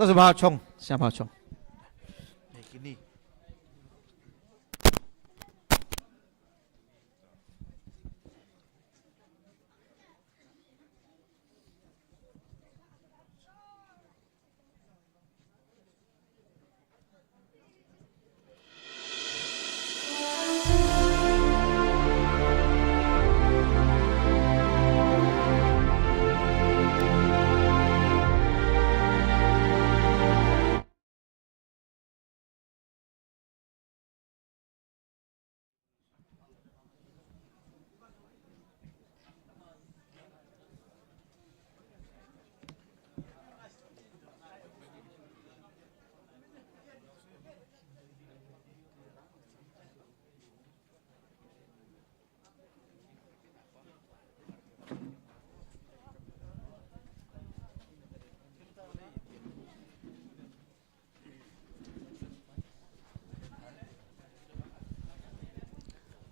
都是炮冲，下炮冲。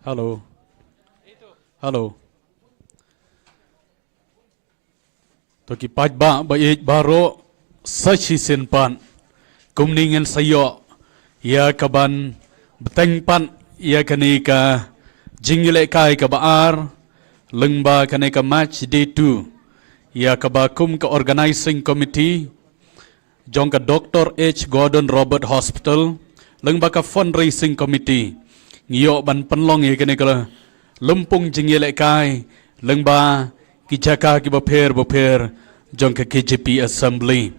Halo. Halo. Toki pajba baik baro sachi senpan kumningen sayo ya kaban betengpan ya kanika jingile kai kabar lengba kanika match day 2 ya kabakum ke organizing committee jong ka Dr. H. Gordon Robert Hospital lengba ka fundraising committee ngiyo ban penlong ya kanika lumpung jingile kai lengba kijaka ki bapher jong ke KJP Assembly.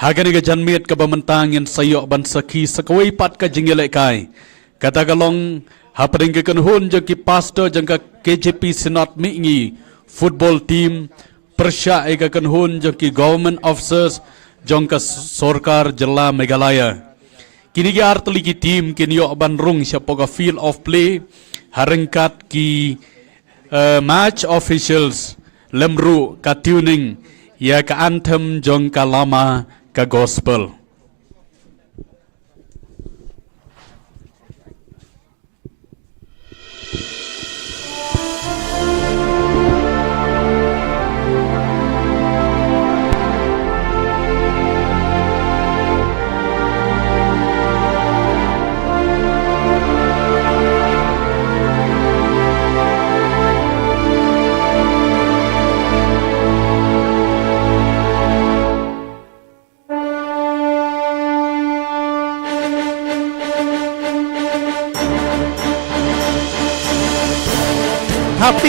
Hagan ga janmit ka bamantangin sayo ban saki sakaway pat ka jingile kai. Katagalong hapring ka kanhun jong ki pastor jong ka KJP Senat mingi football team persya ay ka kanhun jong ki government officers jong ka Sorkar Jela Meghalaya. Kini ki artli ki team kinyo ban rung siya po ka field of play harengkat ki match officials lemru ka tuning ya ka anthem jong ka lama ka gospel.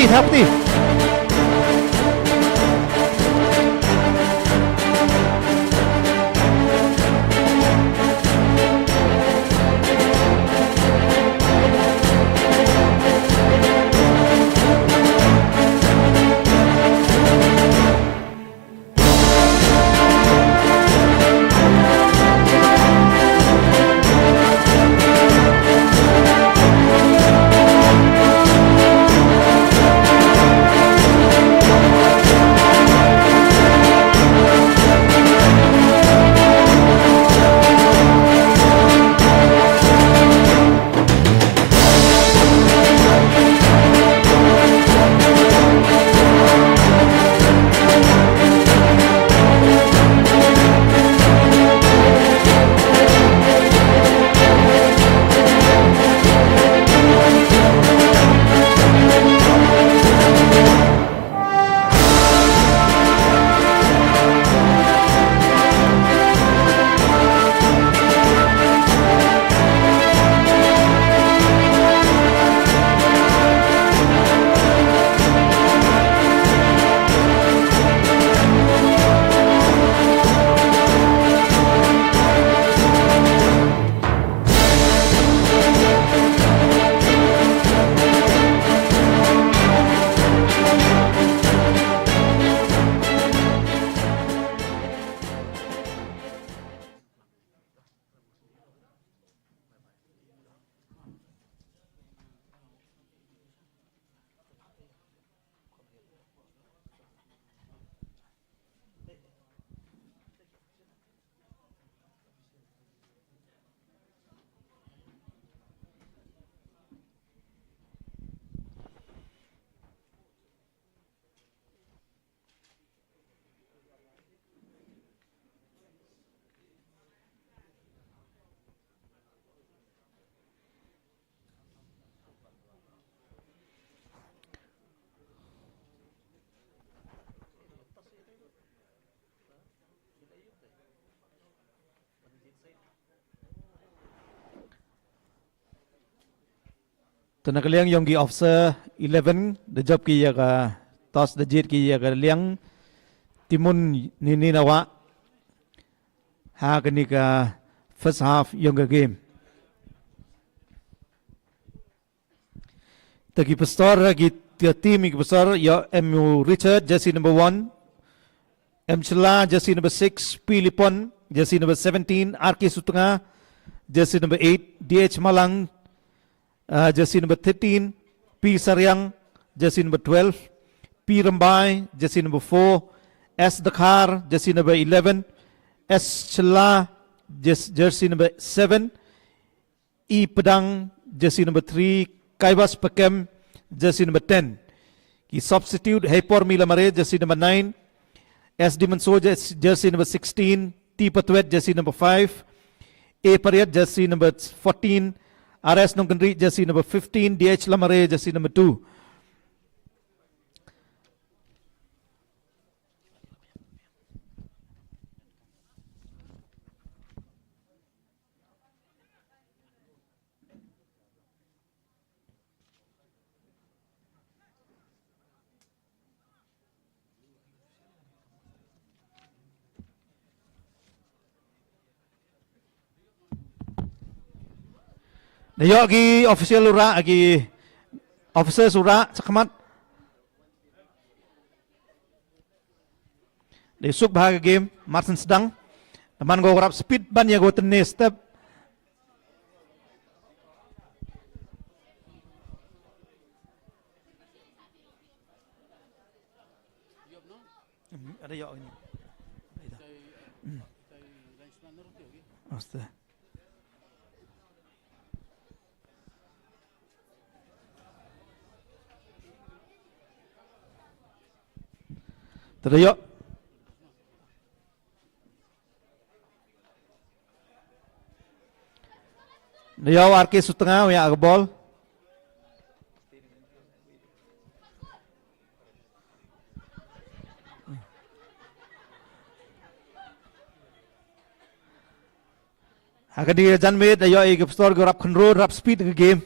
Hapti. Tuna kaliang yung gi officer 11 the job ki ya ka toss the jet ki ya ka liang timun ni nawa ha kani ka first half yung game. Tagi pastor gi team gi pastor ya MU Richard jersey number 1, M Chela jersey number 6, P Lipon jersey number 17, RK Sutunga jersey number 8, DH Malang jersey number 13, P Saryang jersey number 12, P Rambai jersey number 4, S Dakar jersey number 11, S Chela jersey number 7, E Pedang jersey number 3, Kaibas Pakem jersey number 10. He substitute Hepor Milamare jersey number 9, S Dimanso jersey number 16, T Patwet jersey number 5, A Pariat jersey number 14, RS Nongkandri jersey number 15, DH Lamare jersey number 2. Nayo agi official ura agi officers ura sakamat. Desuk bahagia game Martin sedang. Teman go rap speed ban ya go tenis step. Ada yo ini. Astaga. Tadayo. Nayaw RK Sutunga ya agbol. Akan di janmit nayaw igapstor go rap control rap speed ke game.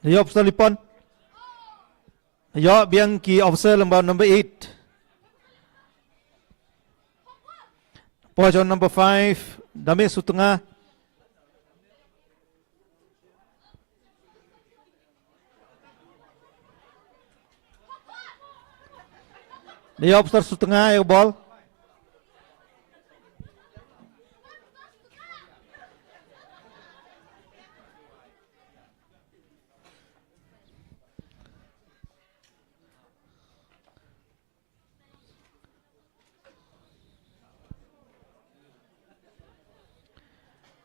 Nayo officer Lipon. Nayo biang ki officer lembar number 8. Position number 5. Dami Sutunga. Nayo officer Sutunga ya ball.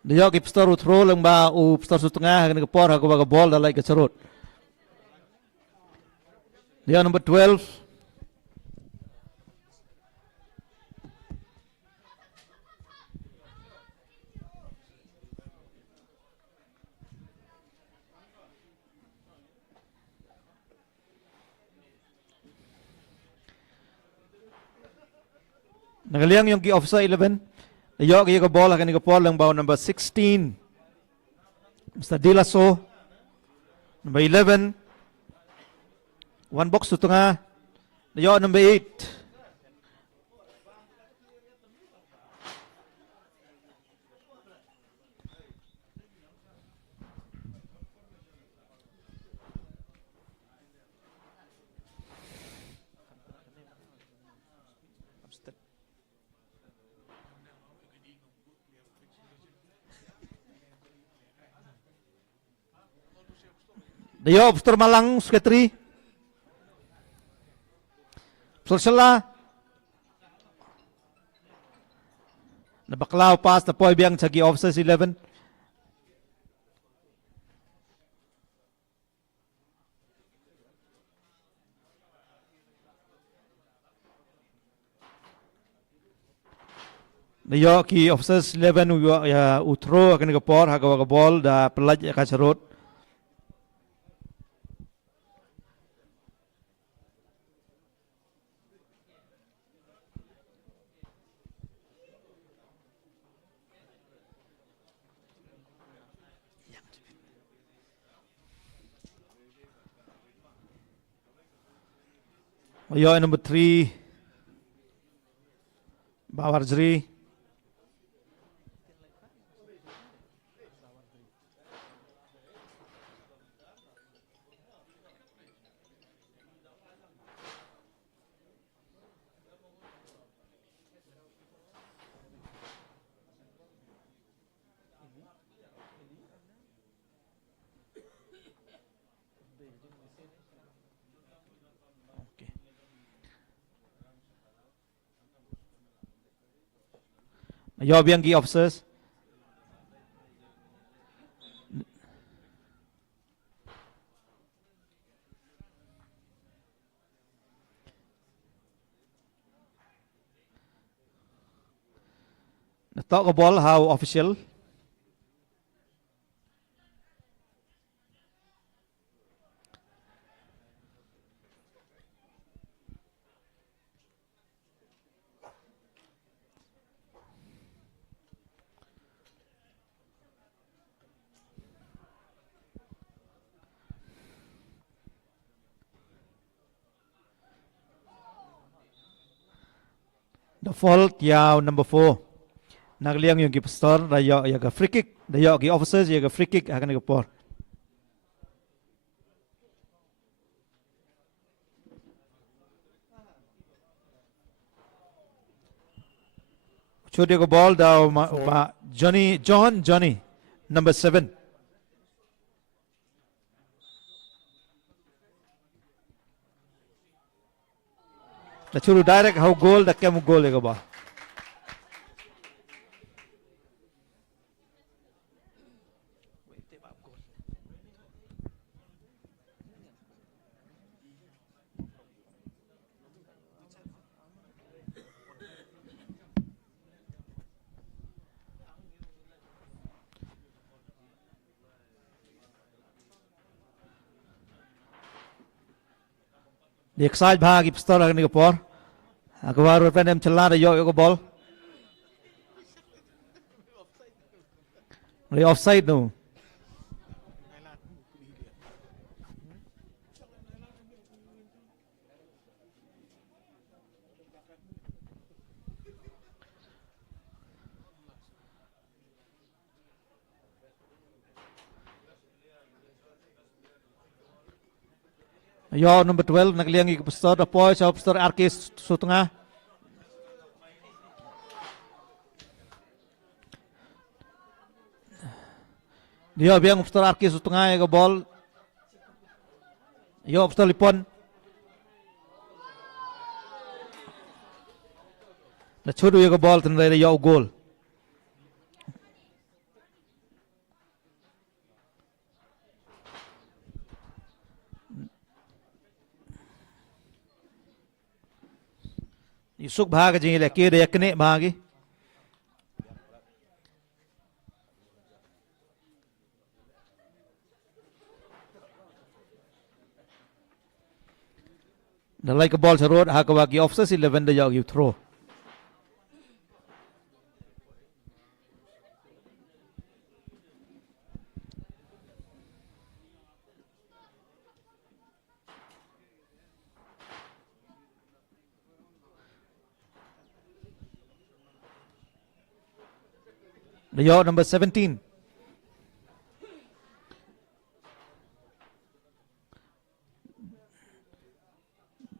Dia ki pastor utro lang ba u pastor Sutunga kan ke por ha ko ba ball dalai ke cerut. Dia number 12. Nagaliang yung ki officer 11. Nayo kaya ka bola kanina po lang ba number 16 Mr. Dilaso number 11 one box Sutunga. Nayo number 8 Nayo Pastor Malang Sekretari Pastor Sala nabaklaw pas na po ibang sagi officers 11. Nayo ki officers 11 utro akan kapor hagawa ball da pelaj kasarot. Yo number 3 Bawarjri. Yo Bianchi officers. Talk about how official. The fault yao number 4. Nagliang yung pastor dayo yaga free kick. Dayo gi officers yaga free kick akan igapor. Shoot yung ball daw Johnny number 7. The churu direct how goal the kemu goal yung ball. The excited bhag ipstor akan igapor. Agawar pen em chala dayo yung ball. May offside no. Yo number 12 nagliang ik pastor apoy sa pastor RK Sutunga. Dia biang pastor RK Sutunga yung ball. Yo pastor Lipon. Na chodu yung ball tanda yo goal. Isuk bhag jing leki de yakne bhagi. The like a ball sa road hakawagi offside 11 the you throw. The yacht number 17.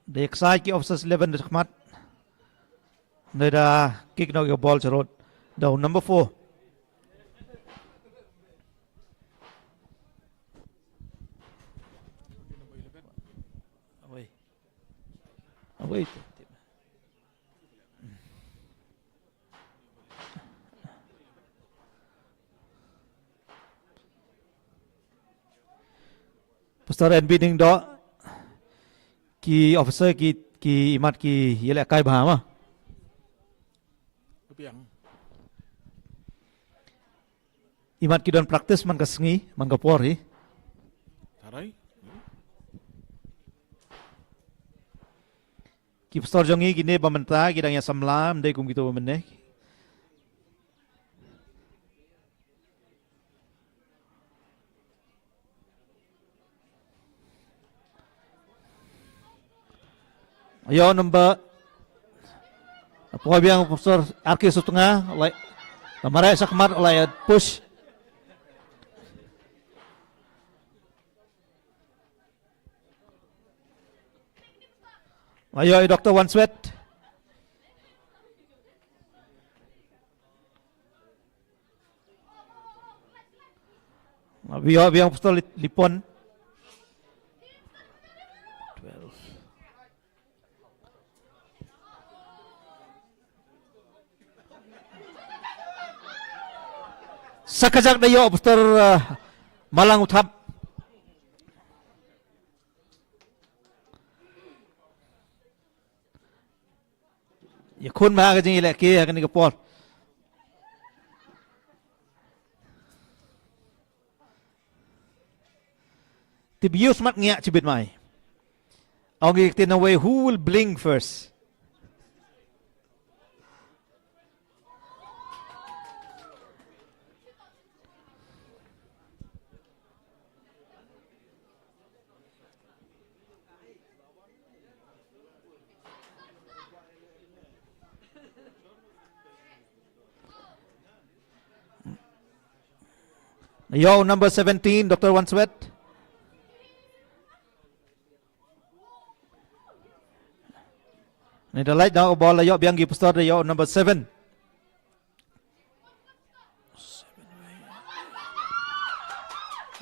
The excited officers 11 the khmat. The kick no your ball road. Down number 4. Away. Pastor NB ding do ki officer ki imat ki yele kai bha ma imat ki don practice man ka sngi man ka por hi Taray? ki pastor jongi ki ne bamanta ki dang ya samlam dei kum gitu menne Ayo number Poi biang Pastor Arki setengah oleh Marai Sakmat oleh push. Ayo Dr. Wanswet. Biang Pastor Lipon. 12. Sakajak dayo Pastor Malang Uthap. Ya kun ma ka jing ilek ke kan ni Paul. Tibius mat ngia cibit mai. Ongi tin away who will blink first. Yo number 17 Dr. Wanswet. Ni dah light dah bola yo biang gi Pastor yo number 7.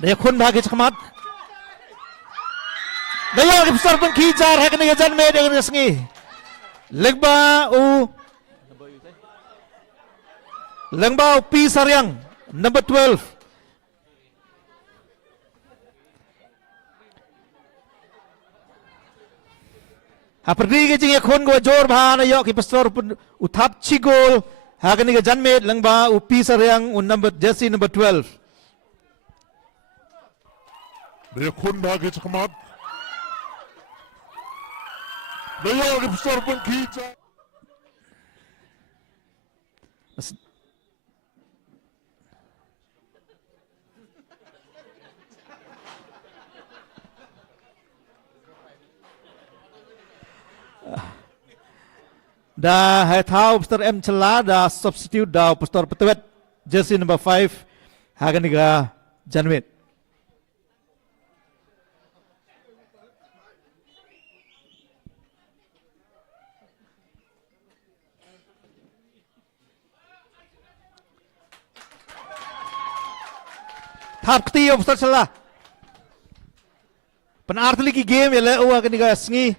Dia kun bagi cakamat. Dia gi Pastor pun kijar hak ni jan me dengan sengi. Legba u Lengba P Saryang number 12. Pergi ke jing kon go jor bha na yo ki Pastor pun uthap chigol hak ni jan me lengba u P Saryang un number jersey number 12. Dia kun bagi cakamat. Dia lagi besar pun kita. Dah hai tahu Pastor M Cela dah substitute dah Pastor Petuet jersey number 5 hak ni ga janwit. Thap kti yo Pastor Cela. Penartli ki game ya le hak ni ga sngi.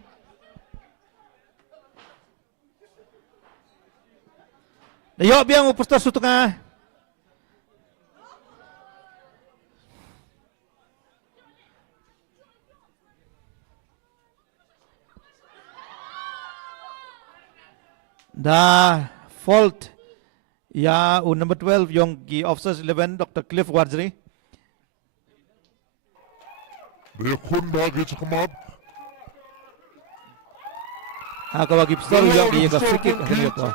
Yo biang Pastor Sutengah. Dah fault ya number 12 yang ki officers 11 Dr. Cliff Wardry. Dia kun bagi cakamat. Hak bagi Pastor yang ki ga free kick ni apa.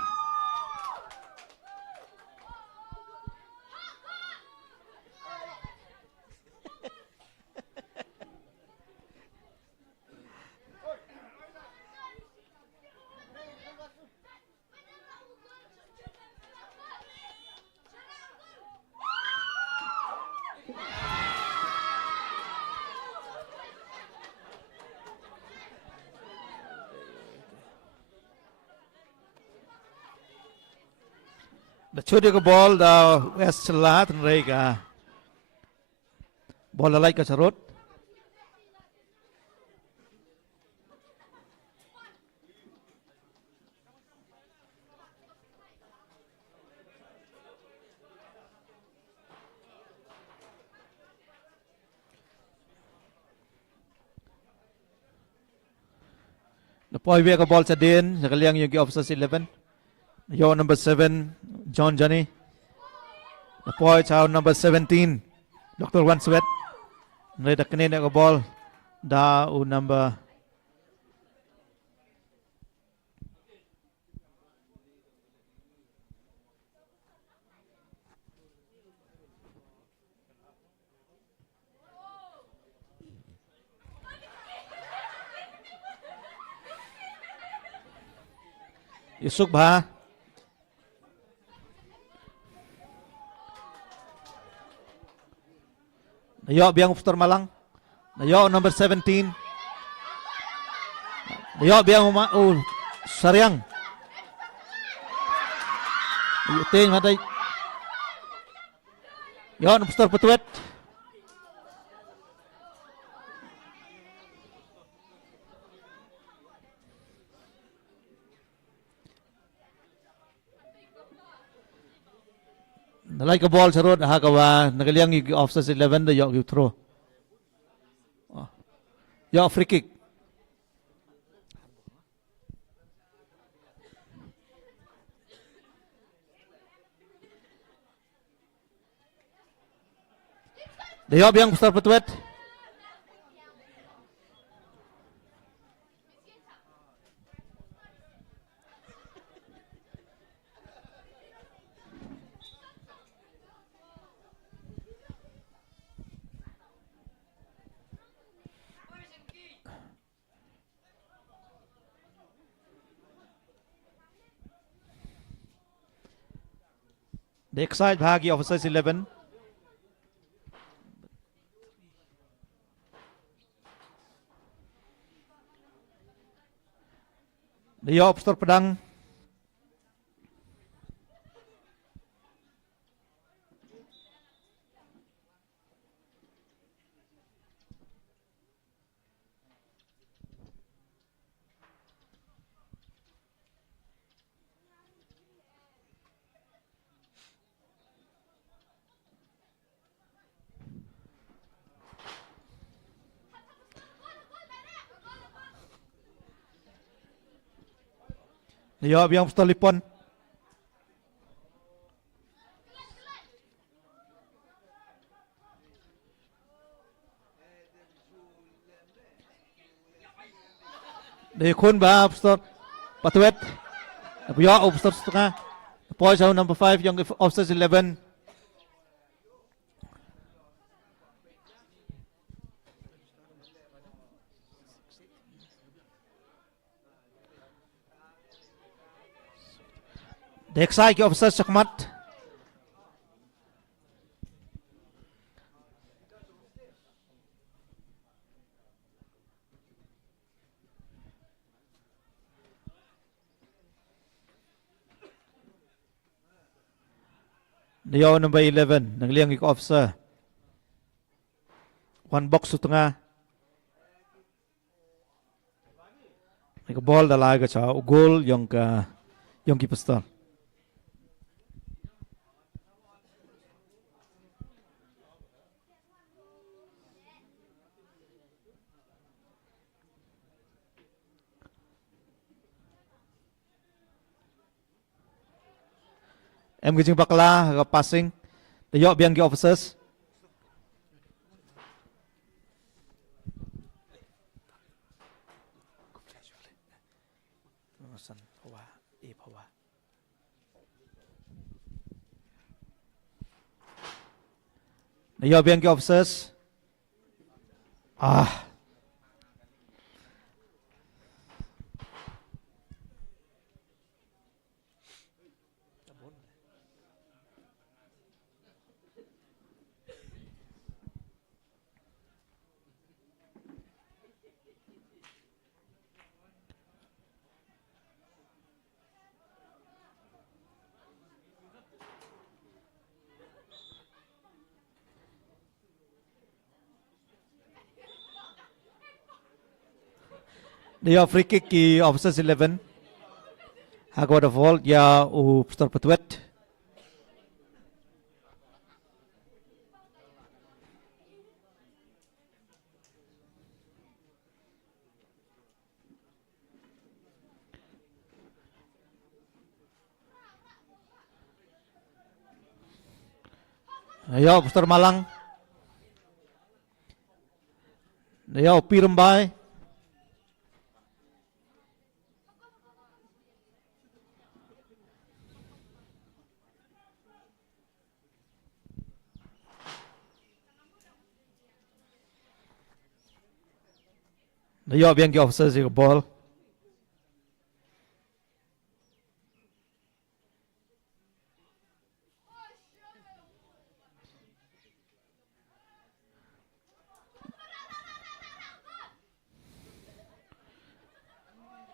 The chudi ko ball the West Cela tenrai ka ball lalai ka charut. The boy we ka ball sa din sa kaliang yung officers 11. Yo number 7 John Johnny. The boy child number 17 Dr. Wanswet. Nrai dak kene ka ball da u number Yusuk Bah. Nayo biang putar Malang. Nayo number 17. Nayo biang Saryang. Ting matay. Yo putar Petuet. Nalay ka ball sa road, hakawa nagaliang yung offside 11 the you throw. Yo free kick. Dayo biang pusar Petuet. The side bahagi offside 11. Dayo pusar pedang. Dayo biang pusar Lipon. Dayo kun ba pusar Petuet. Dayo pusar setengah. Point number 5 yung offside 11. Deksai ke offside sakmat. Dayo number 11 nagliang ik offside. One box sa tengah. Ika ball dalai ka cha goal yung kipastar. Gijing bakla ka passing. Dayo biang ki officers. Dayo biang ki officers. Dayo free kick ki officers 11. Hagwa the fault ya pustar Petuet. Dayo pustar Malang. Dayo Pirembay. Dayo biang ki officers yung ball.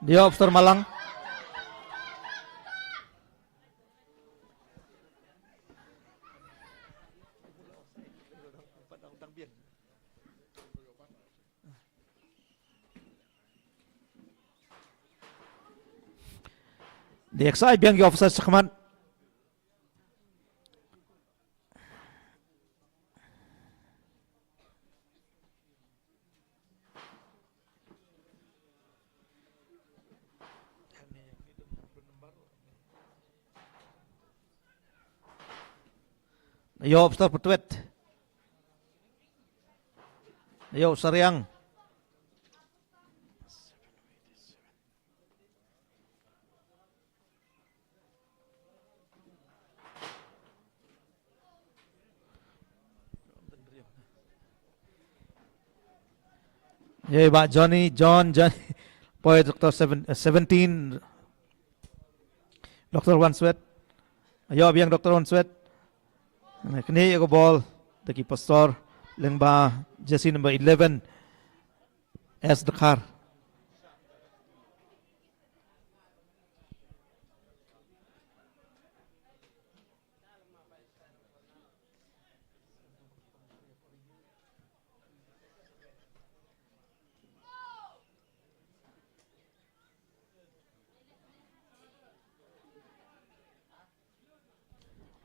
Dia Officer Malang. Di XI biang Officer Sakmat. Ayo Officer Petuet. Ayo Sariang. Ya Pak Johnny, John, Boy Dr. 17, Dr. Wanswet. Ayo biang Dr. Wanswet. Kini aku ball dari pastor lengba jersey number 11 as the car.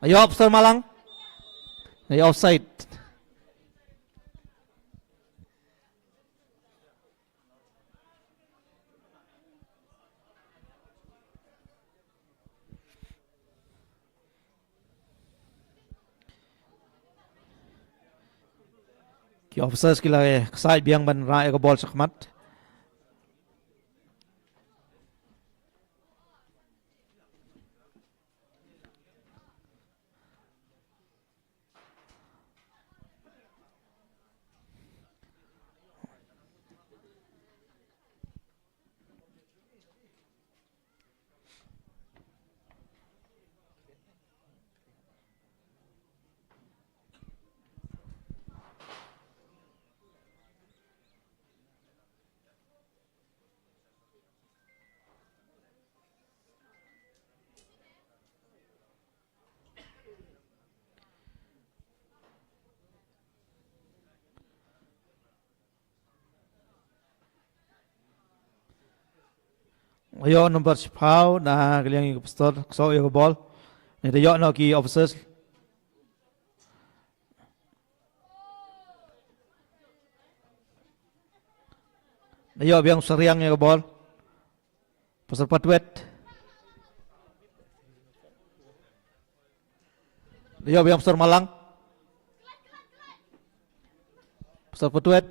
Ayo Officer Malang. Ayo offside. Ki officers kila side biang ban ra ko ball sakmat. Ayo number 10 na kaliang yung pastor so yung ball. Ayo na ki officers. Ayo biang Sariang yung ball. Pastor Patwet. Ayo biang Pastor Malang. Pastor Patwet.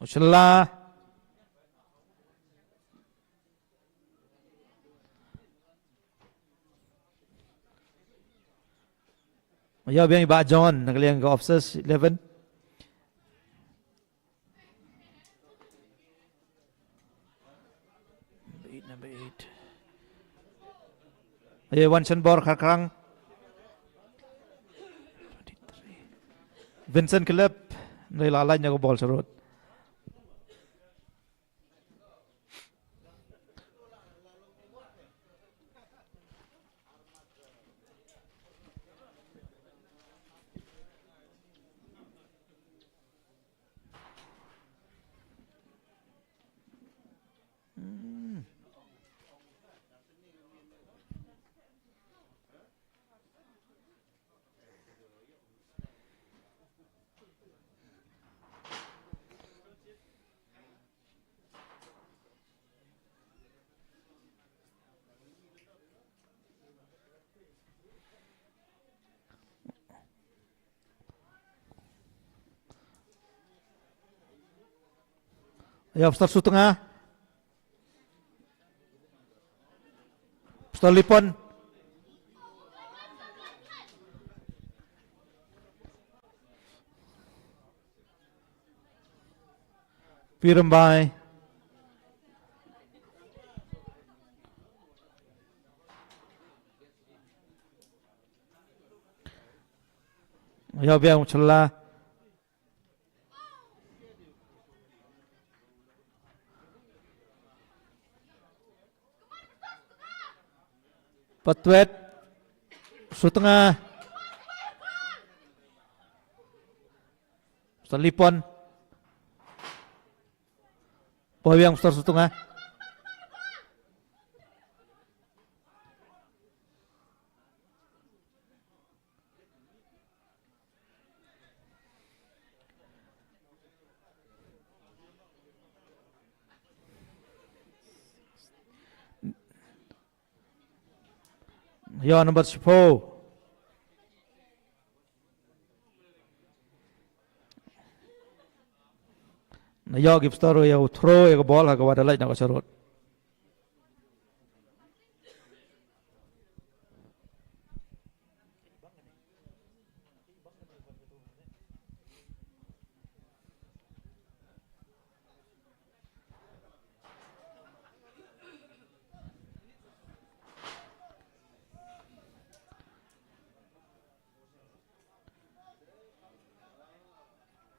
Mashallah. Ayo biang Iba John na kaliang officers 11. Number 8. Ayo Wan Senbor Karkrang. 23. Vincent Kilep nilalanya ko ball sarut. Ayo Pastor Sutengah. Pastor Lipon. Pirembai. Ayo biang celah. Patwet setengah Lipon Poyang setengah Ya nomor 10 Ya gipstaro ya throw ya ball ha kawada lai na kasarot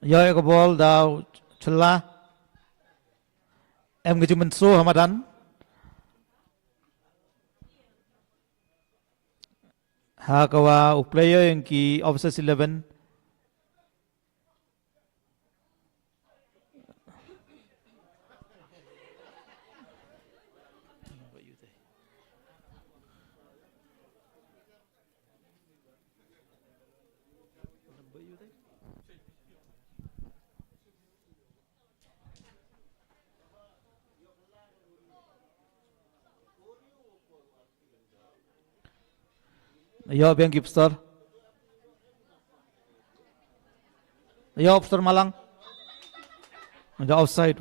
Ya ya ball daw celah em ke Menso Hamadan ha kawa player yang ki officers 11 Ya biang gipster Ya Opster Malang ada offside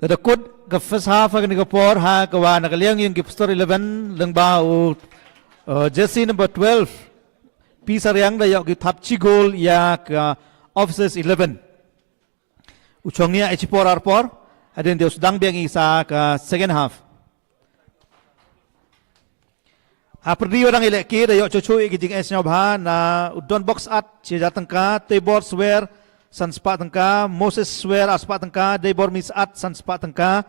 Tadakut ke first half akan digapor ha kawan nakaliang yung gipster 11 lengba jersey number 12 Pisar yang dayak ki tapchi goal ya ke officers 11 Uchongnya echipor arpor adin dia sedang biang isa ke second half Perdi orang elek ki dayak cucu ki jing esnya bha na udon box at cia tengka tebor swear sanspa tengka Moses swear aspa tengka tebor mis at sanspa tengka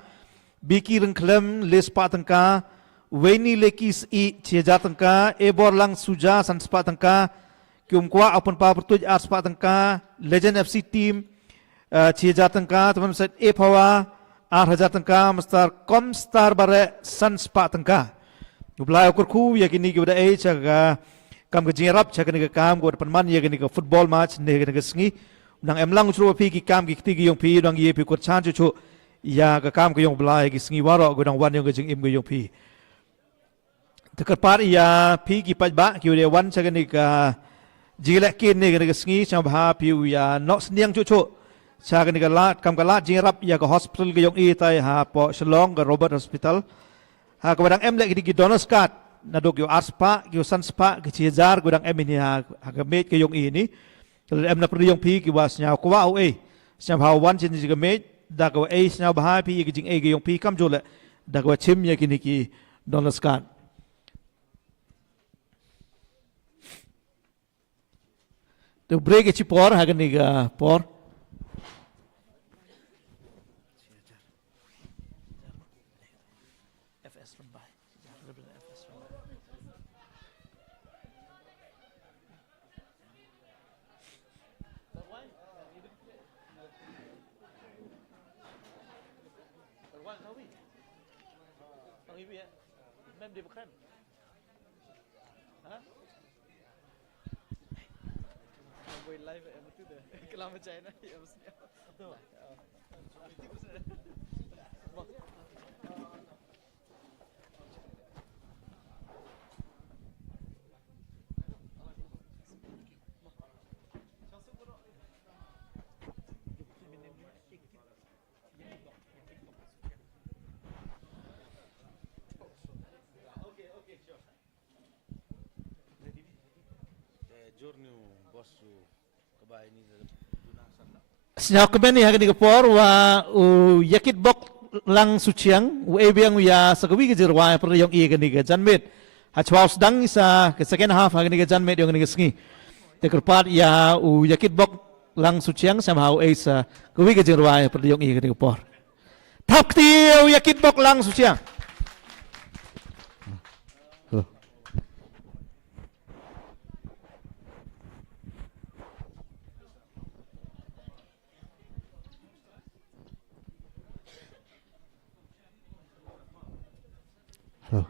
Biki rengklem lespa tengka Weni lekis I cia tengka ebor lang suja sanspa tengka kiumkwa apun pa pertuj aspa tengka Legend FC team cia tengka teman set epawa arhaja tengka mestar komstar bare sanspa tengka Ublay kurku ya kini kita caga kam ke jingrap caga ni ke kam ko penman ya kini ke football match ni ke sengi nang emlang ucru pi ki kam ki tigi yong pi nang ye pi kur chan chu ya ke kam ke yong blay ki sengi waro ko nang wan yong ke jing im ke yong pi Tekerpar ia pi ki pajba ki udah wan caga ni ke jilek kin ni ke sengi cang bah pi ya nok seniang cu caga ni ke lat kam ke lat jingrap ya ke hospital ke yong I tai ha po Shalong ke Robert Hospital ha kepadang em lek di donoskat nadok yo arspa yo sanspa ke cijar gudang em ini ha ke met ke yong ini kalau em na perlu yong pi ki wasnya ko wa o snya ha wan chin ji ke met da ko snya bah pi ke jing ke yong pi kam jole da ko chim ya kini ki donoskat to break chi por ha ke ni ga por Sejak kembali hari ini kepor wa yakit bok lang suciang wa ebiang ya sakawi ke jirwa perlu yang iya kini ke janmet 12 sedang isa ke second half hagani ke jan med yung ni sngi te kerpat ya u yakit bok lang suciang somehow isa kuwi ke jingruai per yung i ke por thap tiu yakit bok lang suciang Hello.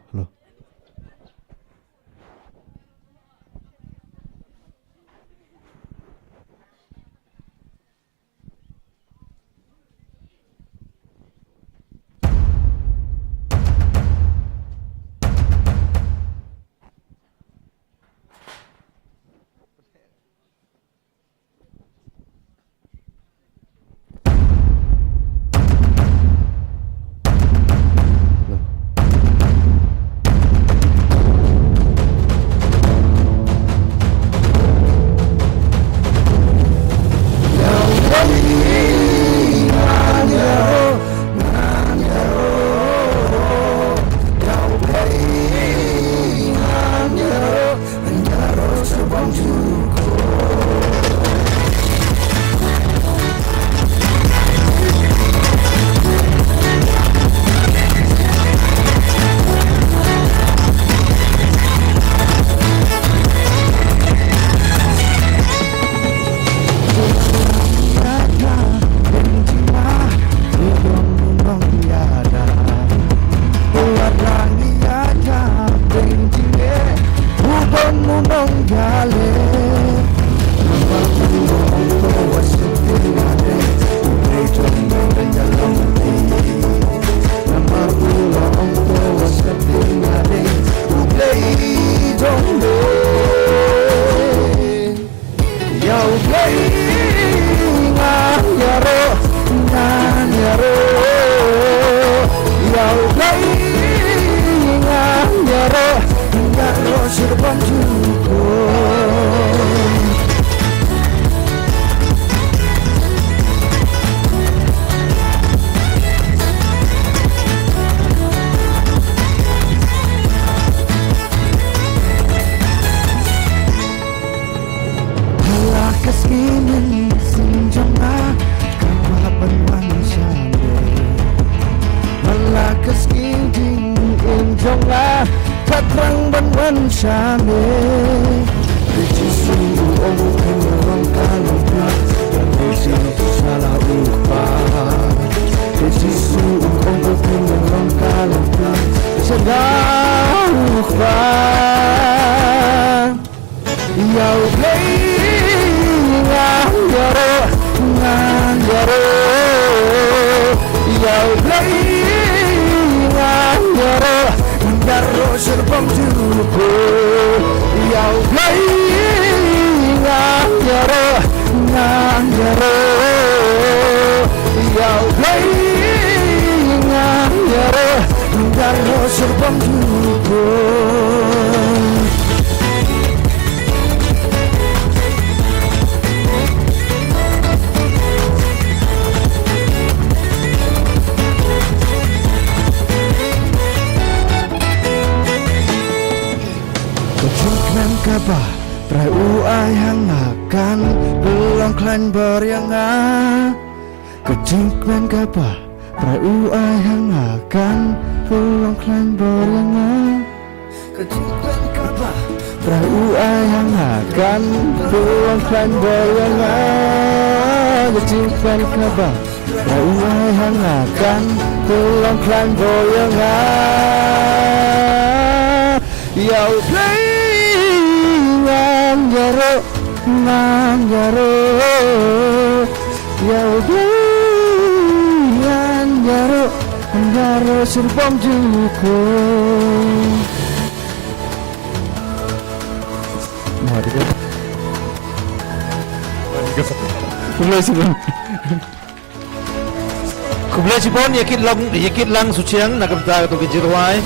Kublai sipon yakit lang suciang nakamta to gijirwai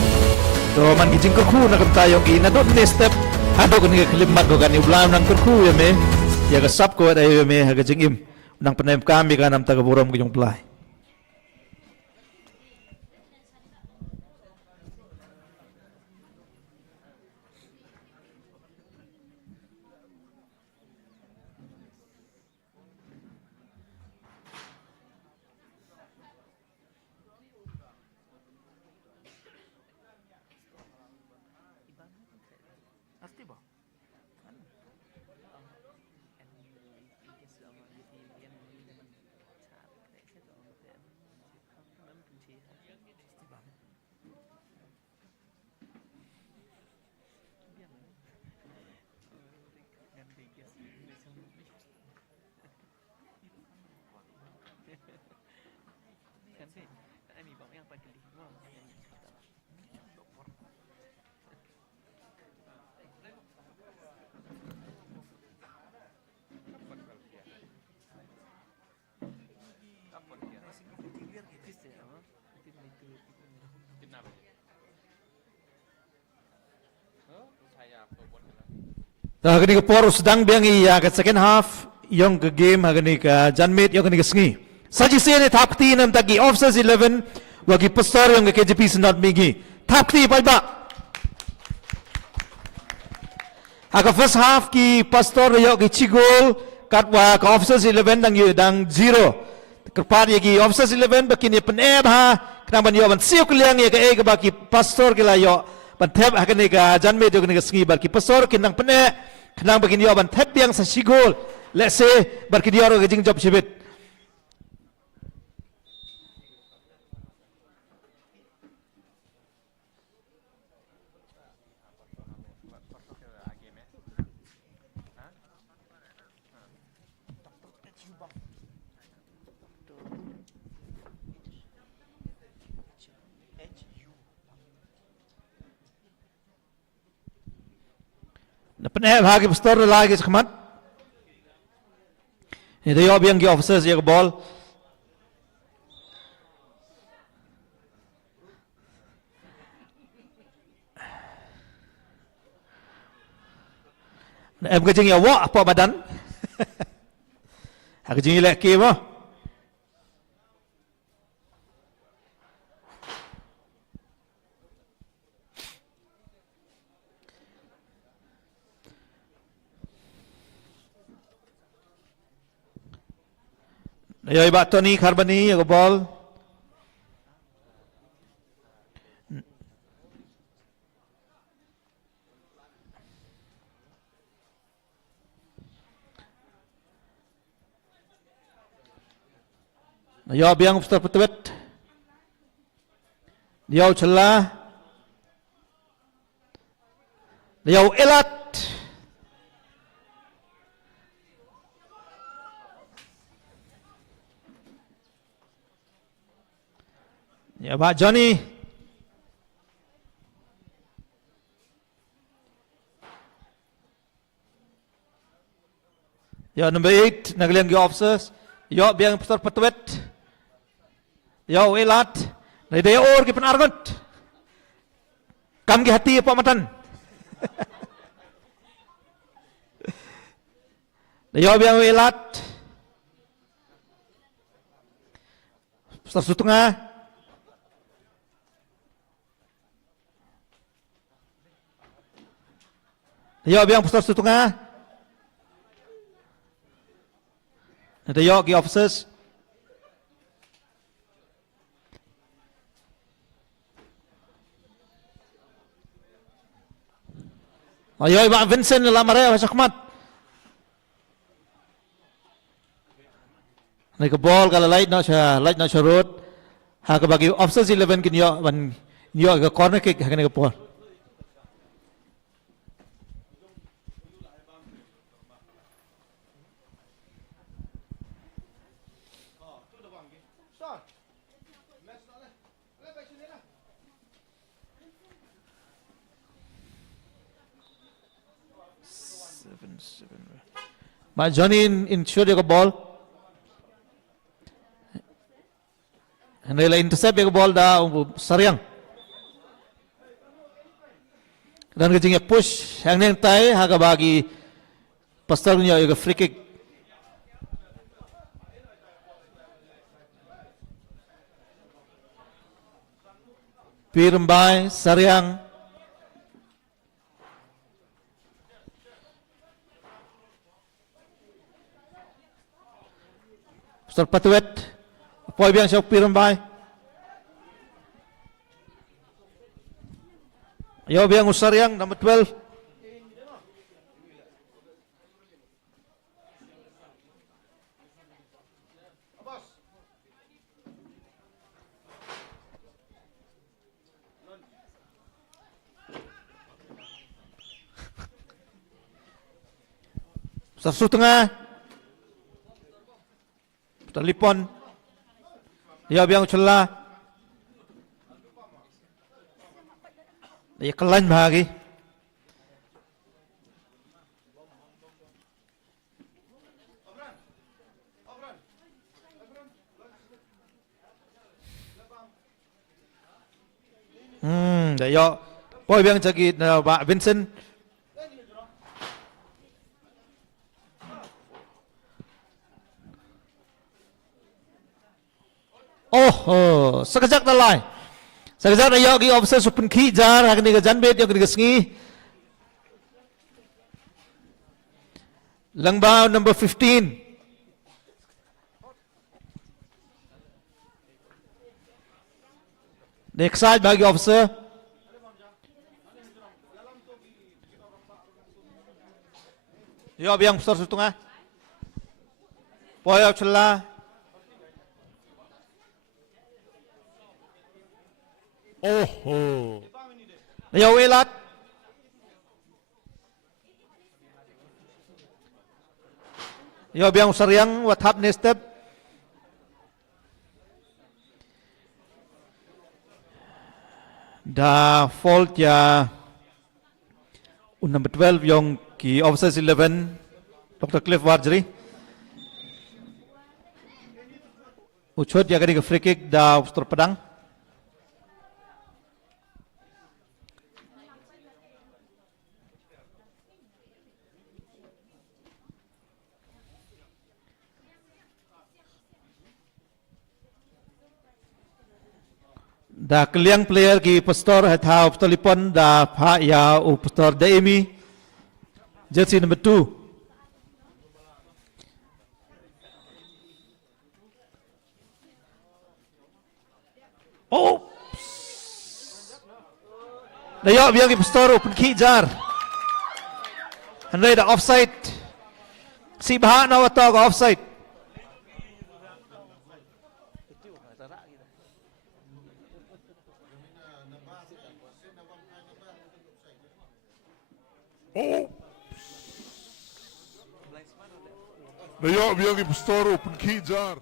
to man gijing kerku nakamta yung ina dot ne step ado kan ga klimat do kan ublam nang kerku ya me ya ga sap ko ada ya me ha gijing im nang penem kami kan nam taga buram gijong plai Hagani ka por sedang biang iya ke second half yang ke game hagani ka Janmit yang ke sengi. Saji sene thapti nam tagi officers 11 wagi pastor yang ke KJP senat migi. Thapti palba. Haga first half ki pastor yang ke cigol katwa ka officers 11 dang 0. Kerpat yagi officers 11 bakini peneb ha kenapa yo ban siok liang ya ke ke baki pastor ke layo ban thep hagani ka Janmit yang ke sengi baki pastor kinang pene kenang begini aban thep yang sasigol let's say berkini orang gejing job sibit Peneh bagi pastor lagi sekemat. Itu ya biang ki officers ya ke ball. Em kejing ya wak apa badan? Aku kejing ilek ki apa? Ya iba Tony Kharbani ya ke ball. Ya biang pastor petwet. Dia celah. Dia elat. Ya Pak Johnny. Ya number 8 nagalian gi officers. Ya biang pastor petwet. Ya elat. Dari dia or ki penargot. Kam ki hati Pak Matan. Ya biang elat. Pastor Sutengah. Ya biang pastor Sutengah. Ada ya ki officers. Ayo Pak Vincent lamare sakmat. Này cái ball kalau light no road. Ha ke bagi officers 11 kin yo ban yo ke corner kick ha ke ball. Pak Johnny in shoot ya ke ball. Hendaklah intercept ya ke ball dah Saryang. Dan kejingnya push yang neng tay haga bagi pastornya ya ke free kick. Pirembai Saryang. Pastor Patuet. Poi biang siap Pirembai. Yo biang Saryang number 12. Pastor Sutengah. Pastor Lipon. Ya biang celah. Ya kelan bahagi. Để yo. Poi biang jagi Pak Vincent. Oh, sekejap dah lai. Sekejap dah yo gi officer supun ki jar hak ni ga janbet yo ga sngi. Langbao number 15. Next side bagi officer. Yo biang besar setengah. Poyo celah. Oh. Yo welat. Yo biang seriang watap next step. Da fault ya number 12 yung ki officers 11 Dr. Cliff Warjri. Ucut ya kani ke free kick da Ustaz Padang. Da keliang player ki pastor hatau telefon da pha ya u pastor Daimi jersey number 2. Oh. Dayo biang ki pastor open ki jar. Handai da offside. Si baha na wato ka offside. Oh. Dayo biang pastor open ki jar.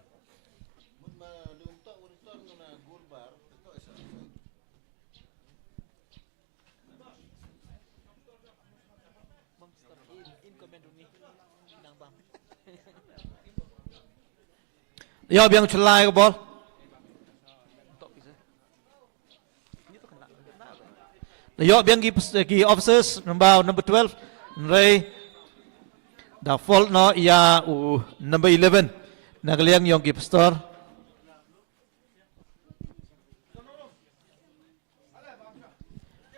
Yo biang celai ke bol. Yo biang ki officers number 12 Ray da fault no ya u number 11 nagaliang yung ki pastor.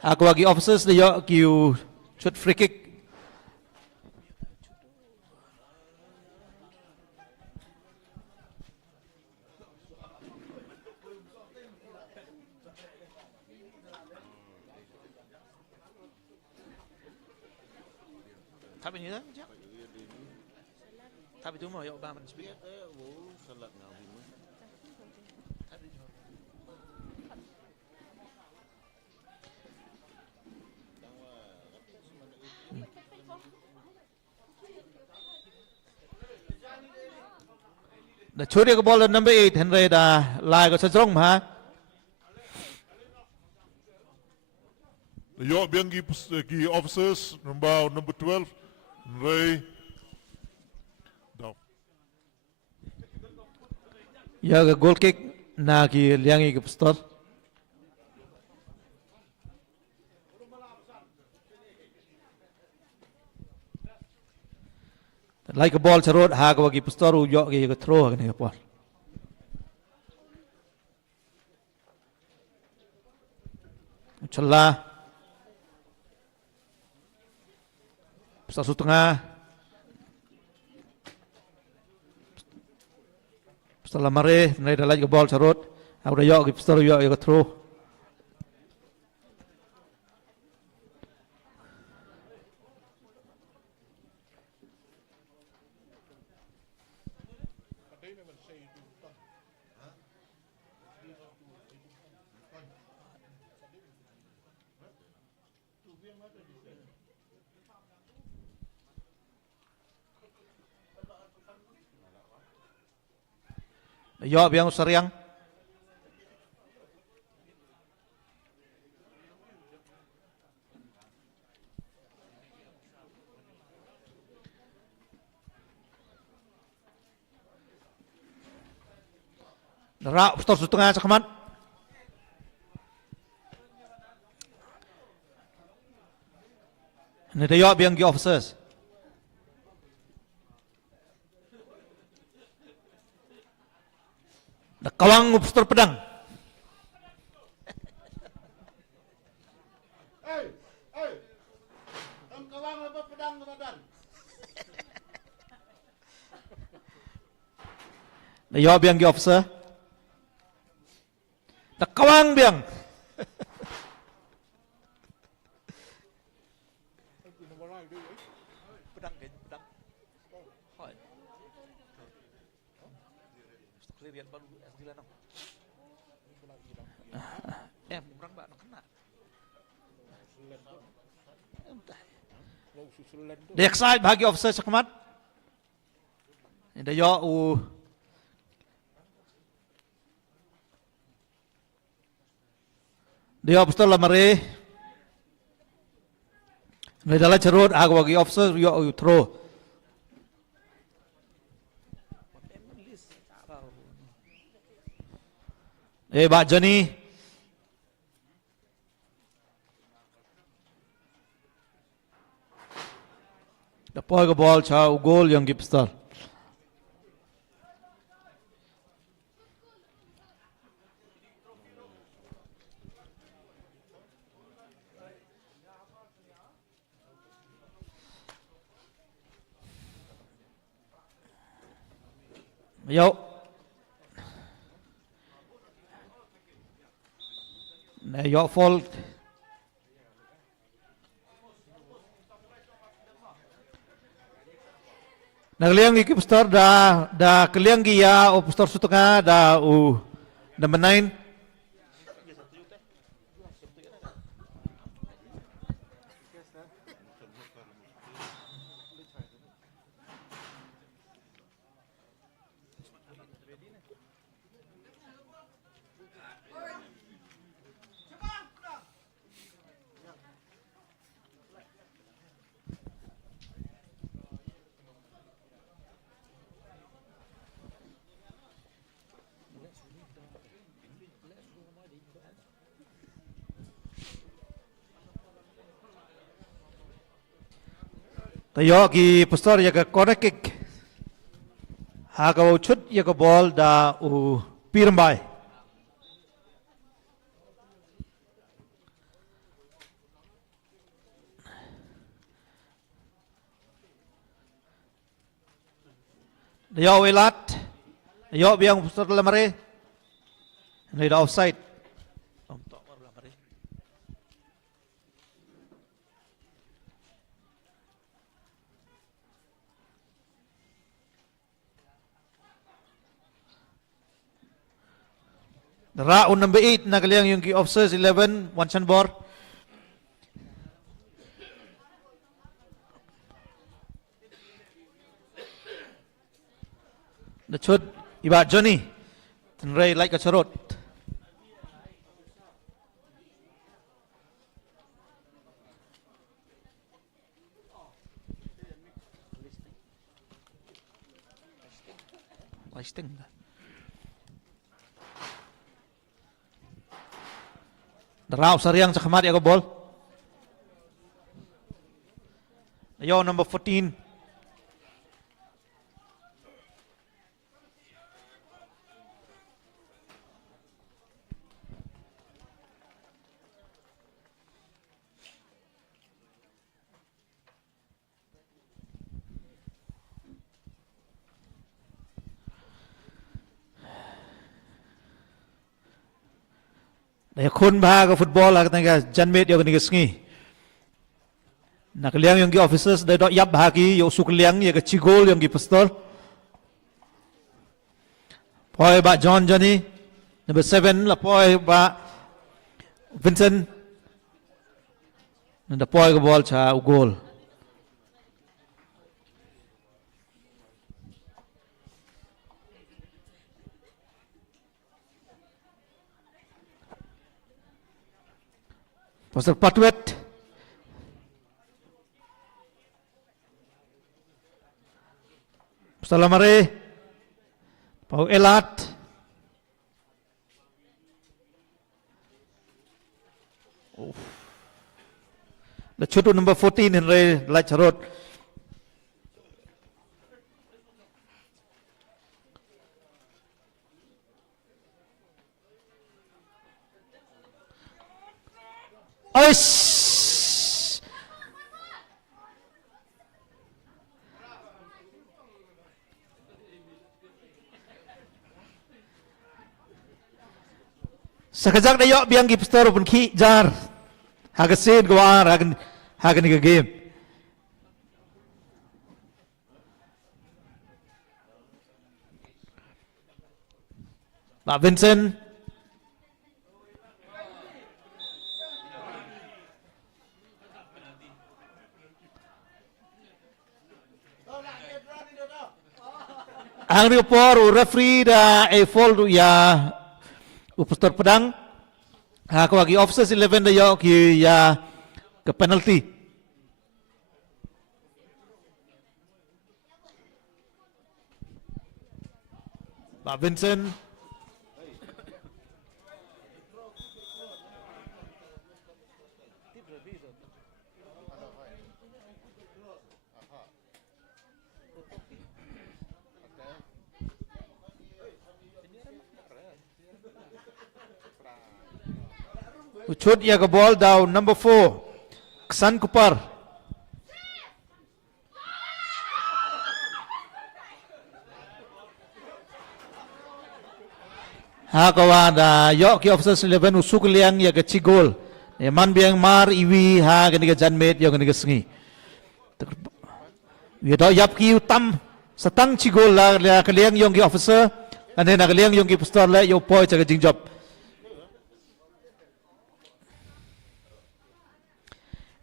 Aku bagi officers yo ki shoot free kick. Tapi ni dah. Tapi tu mau yo ba man speak. The chori ka ball number 8 Henry da lai ko sajrong ha. Dayo biang ki officers number 12 Ray. Down. Ya ka goal kick na ki liangi ka pastor. Like a ball charot ha ka bagi pastor u yo ki ka throw ka ni ka ball. Chala. Pastor setengah. Pastor lamare nai da like a ball charot. Aku dah yo ki pastor yo ka throw. Yo biang seriang. Ra postor setengah cakamat. Ini dia biang gi officers. Kawang postor pedang. Dia biang gi officer. Kawang biang. Dia side bagi officer cakamat. Dia yo dia pistol lamare. Dia dalam cerut aku bagi officer yo throw. Pak Johnny. Dapat ke ball cha gol yang gi pistol. Yo. Nah, yo fault. Nagaliang iki postor da kaliang gi ya o postor setengah da number 9. Tayo ki postor ya ka corner kick. Hagaw chut ya ka ball da pirambay. Tayo wilat. Tayo biang postor lamare. Ini da offside. Raun number 8 nagaliang yung ki officers 11 Wanchan Bor. Dachud iba Johnny. Tenray like a charot. Wasting. Darao Sariang sa kamari ako ball. Ayo number 14. Daya kun bahaga football agak tangga janmet yo kaniga sngi. Nakaliang yung gi officers daya dok yap bahagi yo sukliang ya ke cigol yung gi pistol. Poi ba John Johnny number 7 la poi ba Vincent. Nanda poi ke ball cha ugol. Pastor Patwet. Pastor Lamare. Pau Elat. The shot number 14 in Ray Lacharot. Oish! Sekejap na yok biang gipster pun ki jar. Haga sen go ar haga ni game. Pak Vincent. Ang report referee da fall ya upastor pedang ha ko bagi officers 11 da yo ki ya ke penalty. Pak Vincent shoot ya ke ball down number 4 Kesan Kupar. Ha kawa da yo ki officers 11 usuk liang ya ke cigol. Ya man biang mar iwi ha ke ni ke janmet yo ke ni ke sengi. Wi do yap ki utam setang cigol la ke liang yong ki officer ane na ke liang yong ki pastor la yo poi cha ke jing job.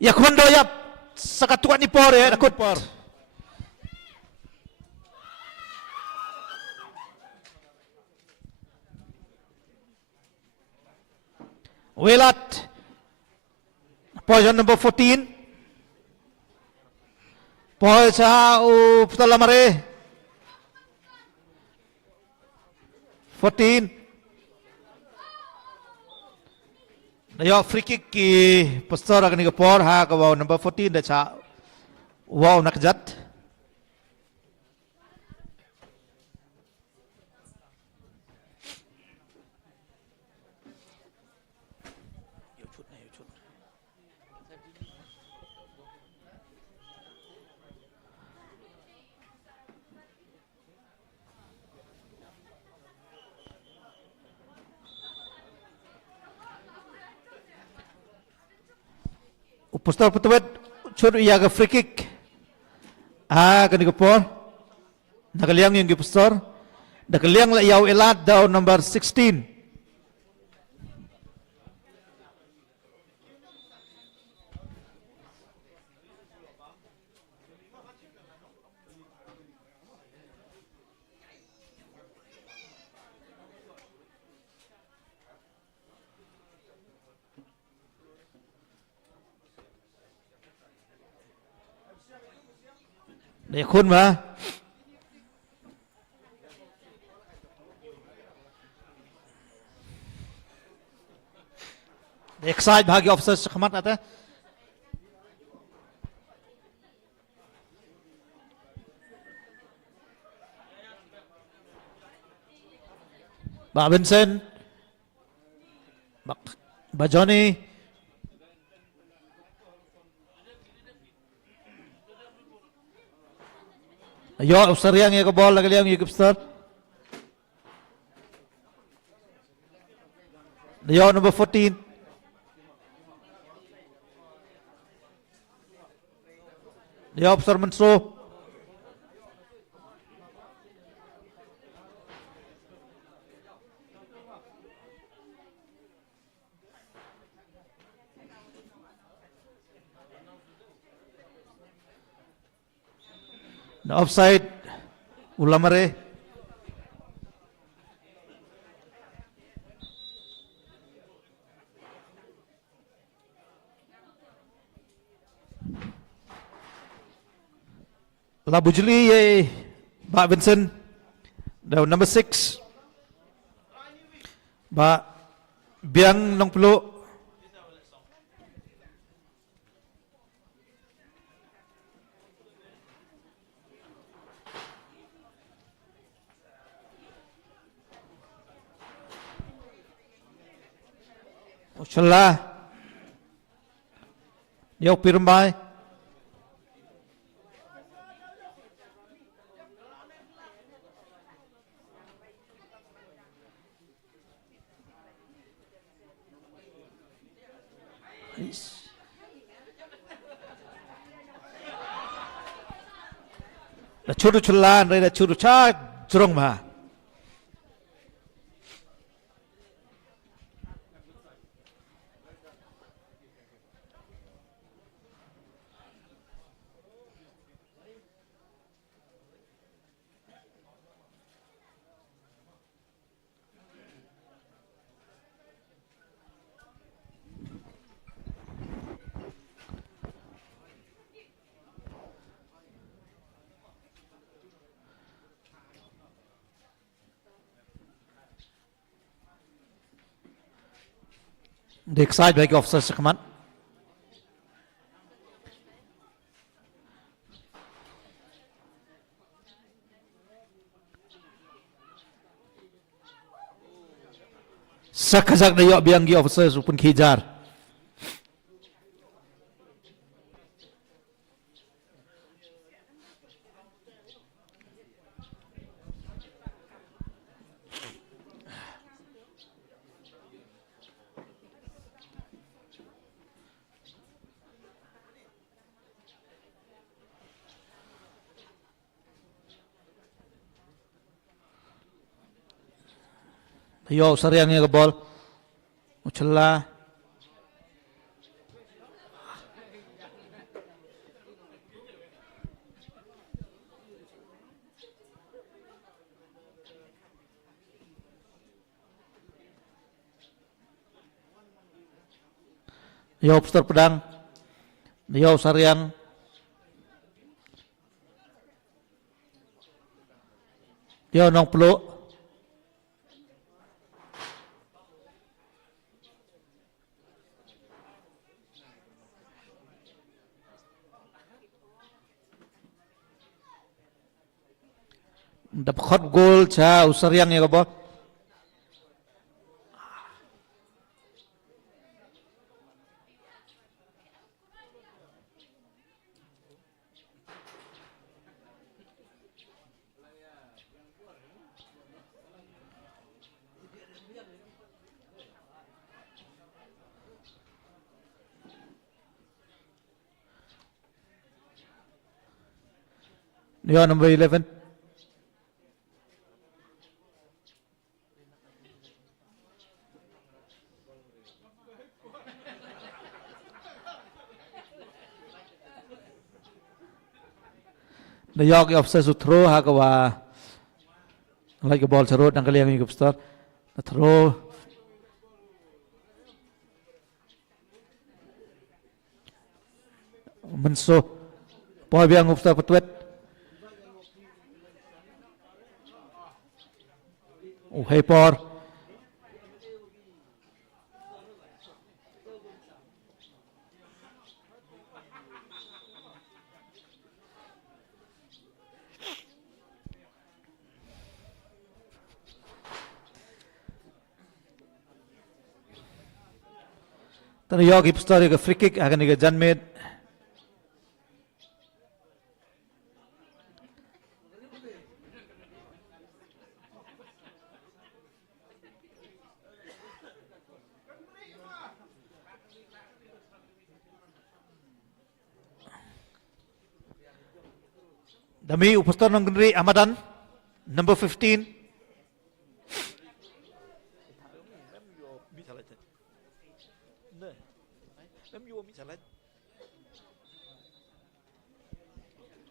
Ya kundo yap sakatuan ni por ya takut por. Welat position number 14. Poisa u putalamare 14. Yo free kick ki pastor akan ke por ha ke wow number 14 da cha wow nak jat. Pastor Putwet shoot ya ke free kick. Ah kan ke por. Nakaliang yung pastor. Nakaliang la yaw elat daw number 16. Để khôn mà. Excite भागी ऑफिसर खमत आता है. Pak Vincent, Pak Johnny. Yo officer yang ke ball lagi yang ke officer. Yo number 14. Yo officer Mansur. Offside ulamare. Labu jeli ye Pak Vincent daun number 6 Pak Biang nong pelu Uchala. Yo Pirmbai. Là chốt Uchala, đây là chốt Ucha Jurong mà. The side back officer Sakman. Sakazak na yo biang gi officers upun khijar. Yo Saryangnya ke ball. Uchala. Yo Puster Pedang. Yo Saryang. Yo Nong Peluk. Dapat gol cha Usaryang ya ke ball. Yo number 11. The York officer to throw Hagawa like a ball to road and Kaliang Yugupstar. The throw. Menso. Boy Biang Upstar Petwet. Oh, hey, Por. Tadi York Upstar ke free kick akan ke Janmed. Dami upastar ng Gunri Amadan, number 15.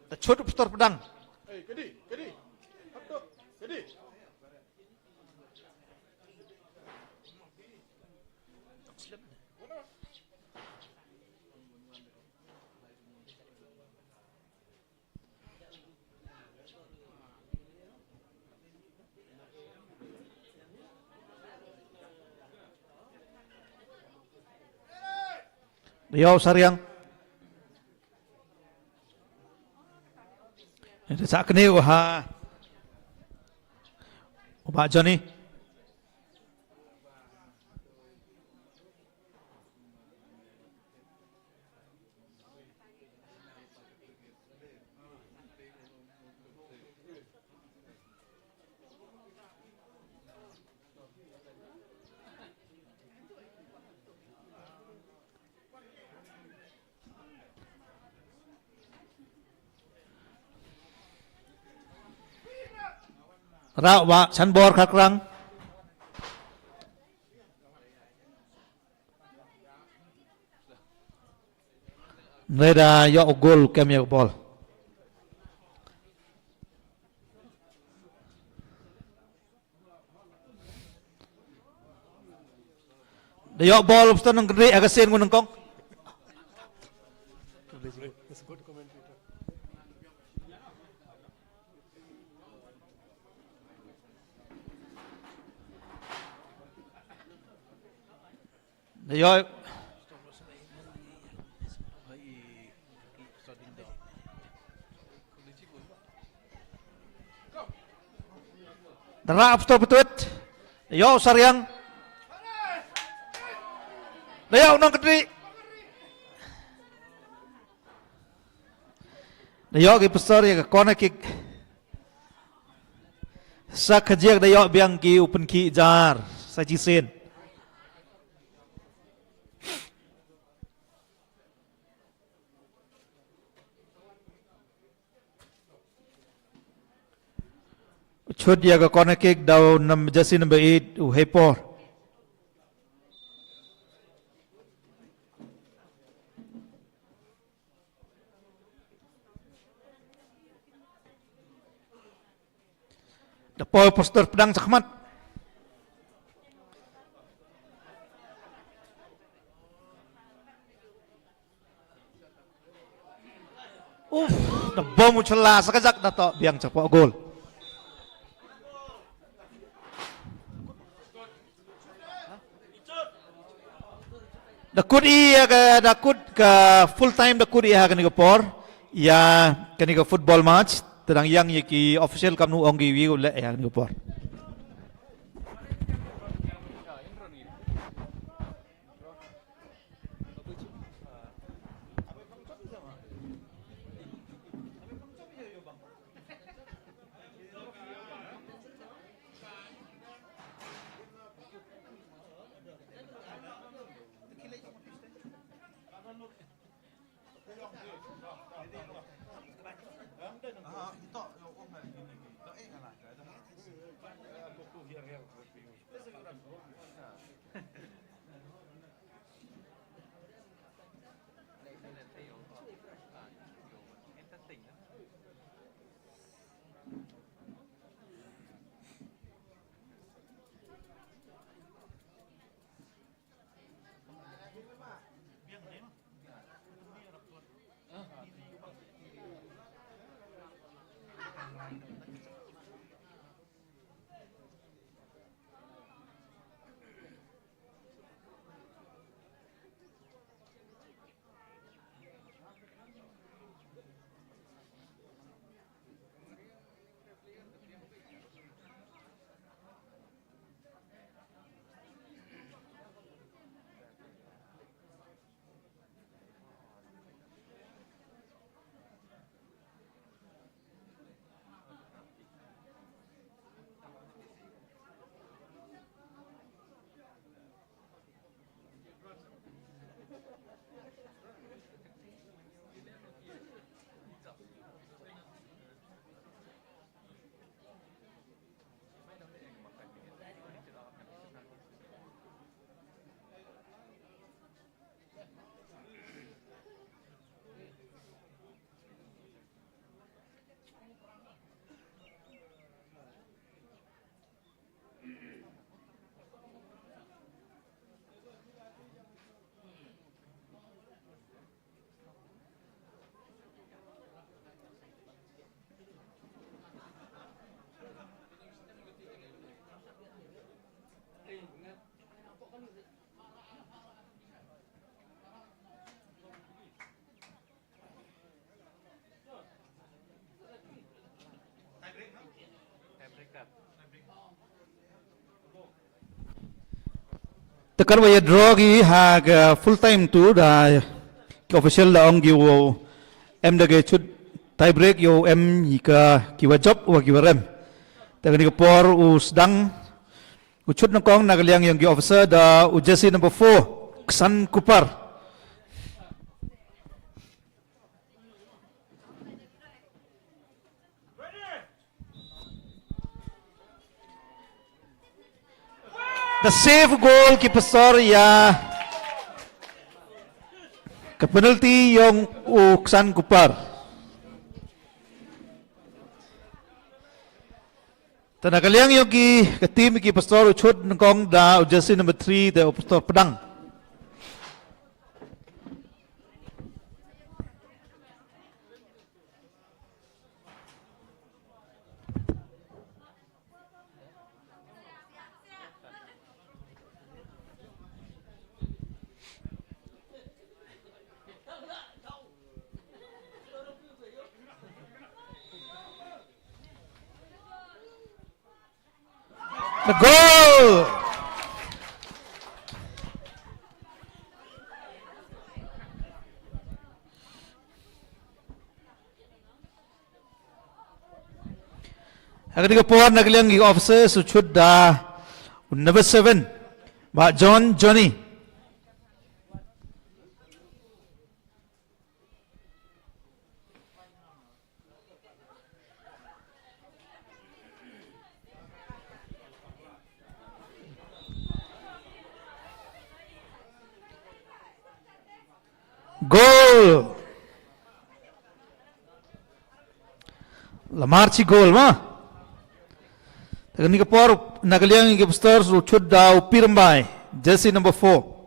The chot upastar pedang. Yo Saryang. Itu sak ni wah. Ubah Johnny. Ra wa chan bor khak rang. Neda yo gol kem yo bol. Yo bol pston ng gede agasen ngunung kong. Yo Dara apsto betut. Yo saryang. Yo nong gede. Yo ki pesor ya corner kick. Sa khajek dayo biang ki open ki jar sa chi sen. Chut ya ka corner kick daw jersey number 8 Hepor. Dapol poster pedang sakmat. Bom ucela sekejap dato biang cepok gol. Dakut iya ke dakut ke full time dakut iya ke Singapore ya ke football match tedang yang ki official kamnu onggi wi ule ya Singapore. Tekan waya draw gi hag full time tu da ki official da ong gi wo em da ge chut tie break yo em ka ki wa job wa ki wa rem tekan ni por u sedang u chut na kong nagaliang yang gi officer da u jersey number 4 Ksan Kupar. The save goal ki pastor ya ke penalty yung uksan kupar. Tanakaliang yung ki team ki pastor uchud ngong da jersey number 3 the pastor pedang. The goal! Agar ko po nagliang yung officer suchud da number 7 ba John Johnny. Goal! Lamarchi goal ma. Tagani ka por nagaliang yung pastor suchud da upirambay jersey number 4.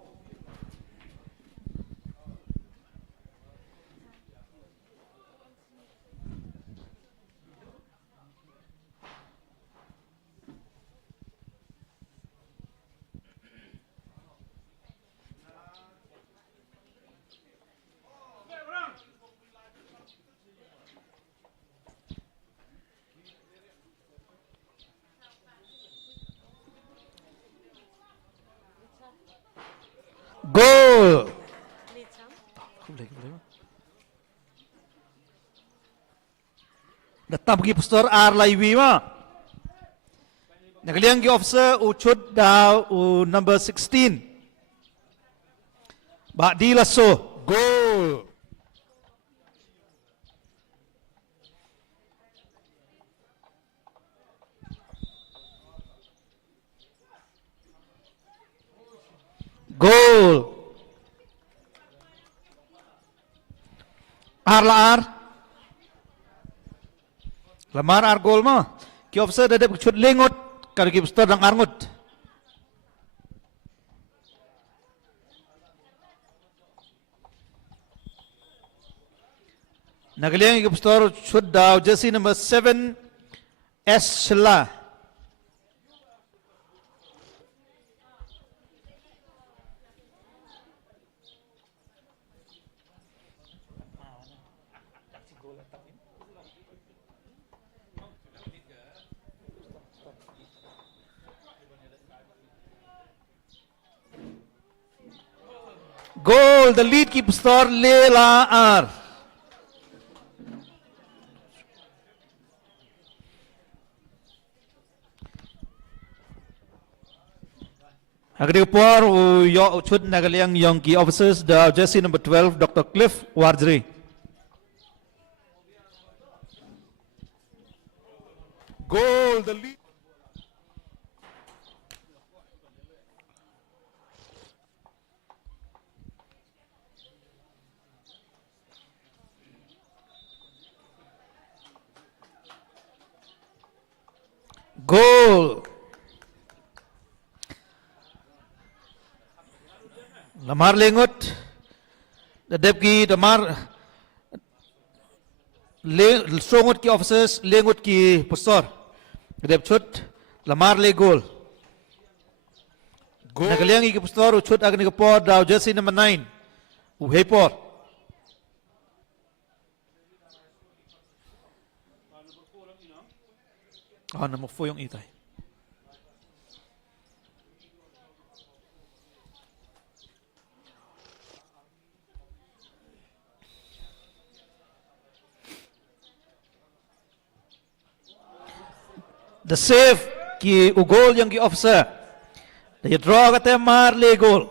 Goal! Datang pergi pastor R Laiwi ma. Nagaliang gi officer uchud da number 16. Ba di lasso. Goal! Goal. R la R. Lamar R goal ma. Ki officer dadap chut lengot kar ki pastor dang arngut. Nagaliang ki pastor chut daw jersey number 7 S Shela. Goal, the lead keeper star Lela R. Agadi por yo chud nagaliang young key officers the jersey number 12 Dr. Cliff Wardry. Goal! The lead. Goal. Lamar lengut. Dadep ki damar songut ki officers lengut ki pastor. Dadep chut lamar le goal. Goal! Nagaliang ki pastor chut agni ko por daw jersey number 9. Uhepor. Number 4 yung itay. The save ki ugol yang ki officer. Dia draw kata mar le goal.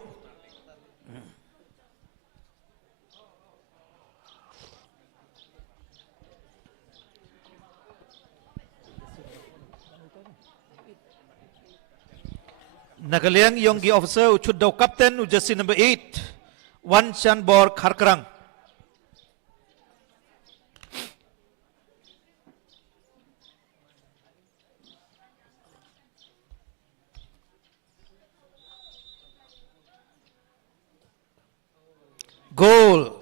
Nakaliang yung gi officer uchud daw captain u jersey number 8 Wan Chan Bor Kharkrang. Goal.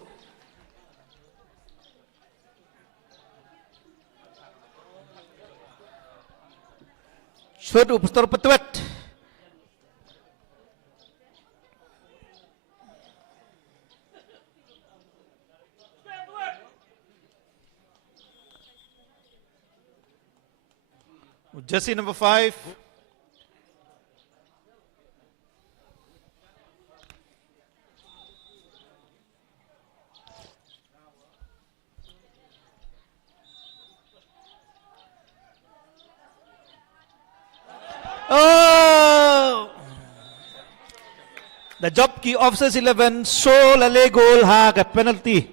Shot upstar petwet. Jersey number 5. Oh! The job ki officers 11 so lale goal ha ka penalty.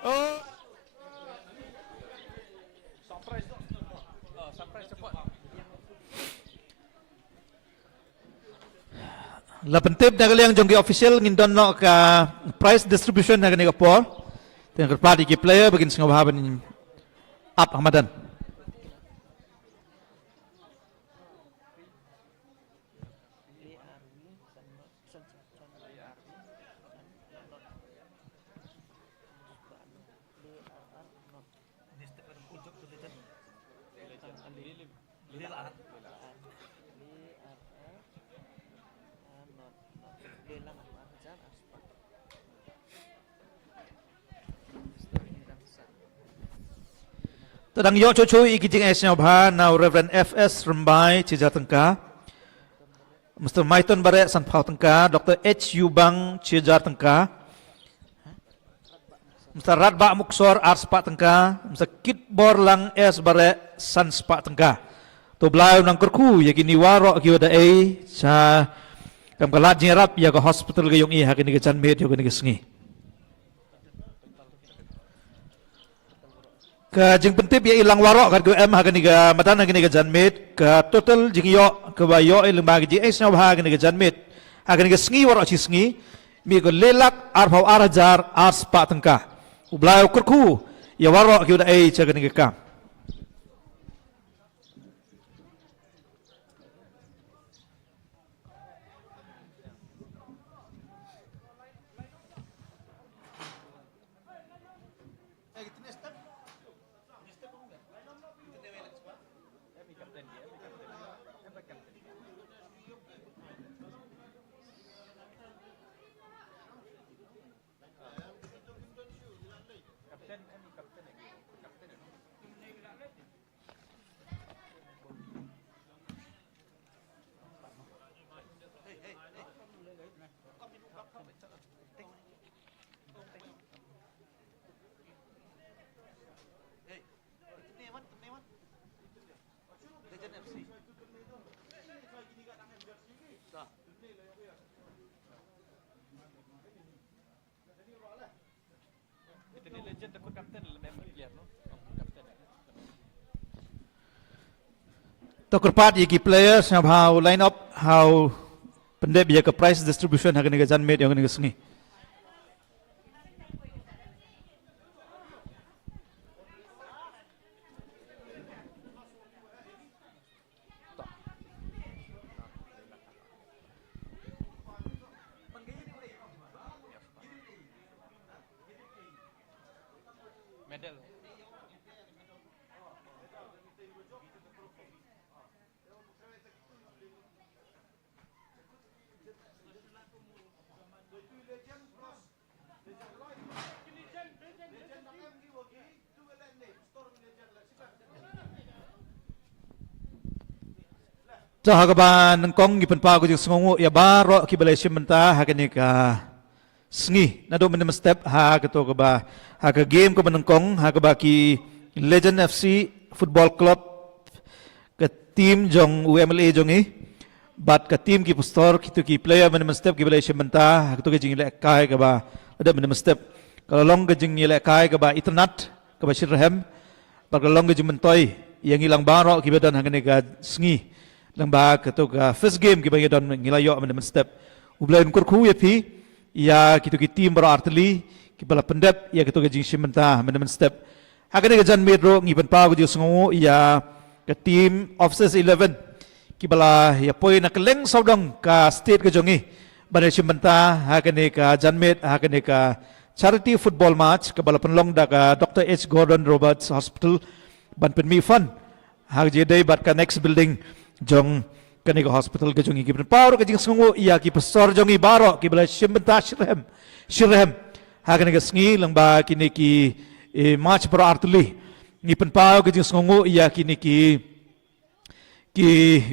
Oh. Lapan tip na kaliang jonggi official ngindon no ka prize distribution na kaniga por. Tengah kerpati ki player begin singa bahaban up Hamadan. Tadang yo chocho ikijing esnya bha now Reverend FS Rambai Cijatengka, Mr. Maiton Bare Sanpau Tengka, Dr. H. Yubang Cijatengka, Mr. Radba Muksor Arspa Tengka, Mr. Kit Borlang S. Bare Sanspa Tengka. To belayu nang kerku ya kini warok kyo da sa kam kalat nyerap ya ke hospital ke yung i hakini ke janmet yo kini ke sengi. Ka jing pentip ya ilang warok kan ke M hakini ke matan hakini ke janmet ka total jing yo ke bayo ilang bagi ji es na hakini ke janmet hakini ke sengi warok ci sengi mi ko lelak arpau arajar arspa tengka. Ublayu kerku ya warok kyo da sa hakini ke kam. Tokor part yaki players yang how line up how pendek biaya ke price distribution harga negara janmet yang negara seni. So hagaban ng kong ipanpago yung sungungo ya baro kibalay simenta hagan ka sngi na do man step ha gato ka ba haga game ko man ng kong haga ba ki Legend FC Football Club ka team jong UMLA jong but ka team ki postor kitu ki player man step kibalay simenta gato ka jing le kai ka ba ada man step kalau long ke jeng nilai kai ke ba itnat ke ba Shirham ba long ke jeng mentoi yang hilang barok ki badan hangane ka sngi lang ba ke to ka first game ki ba don ngilayo men step ublain kurku ya pi ya kitu ki tim baro arteli ki bala pendep ya kitu ke jeng shimenta men step hangane ka jan medro ngi ban pa ko sngo ya ke tim officers 11 ki bala ya poi nak leng saudang ka state ke jongi bade shimenta hangane ka jan med hangane ka charity football match ke bala penlong da ka Dr. H. Gordon Roberts Hospital ban pen mi fun hang je dai bat ka next building jong kani ka hospital ke jongi ki pen power ke jing sngo ya ki pastor jongi baro ki bala shimenta shirhem hangane ka sngi lang ba kini ki match pro artuli ni pen power ke jing sngo ya kini ki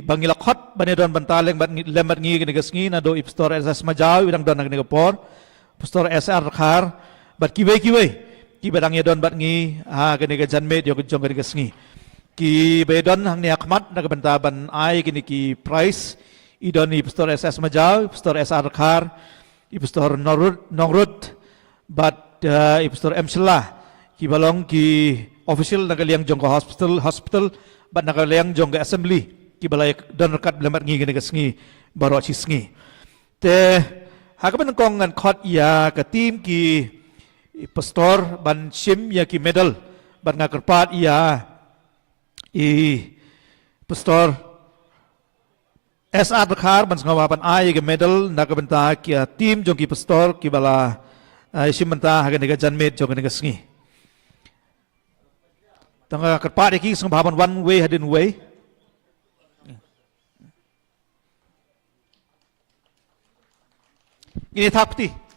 bangila khot banedon bantaleng bat lembat ngi kini ka sngi na do pastor SS Majau idang don kani ka por pastor SR khar bat kiwe ki badang yadon bat ngi ha kani ka janmet yo jong kani ka sngi ki bedon hang ni akmat na bantaban ai kini ki price idon ni pastor SS Majau pastor SR khar i pastor Nongrud bat i pastor M Shelah ki balong ki official na kaliang jong ka hospital bat na kaliang jong ka assembly ki balay don rekat blemat ngi kani ka sngi baro chi sngi te hakaban kong ngan khot ya ka tim ki pastor ban shim ya ki medal ban ngakerpat ya pastor SR khar ban ngawa ban ai ke medal na ka benta ki tim jong ki pastor ki bala shim benta hagan ga janmet jong ga sngi tanga kerpat ki sng baban one way hadin way ini thapti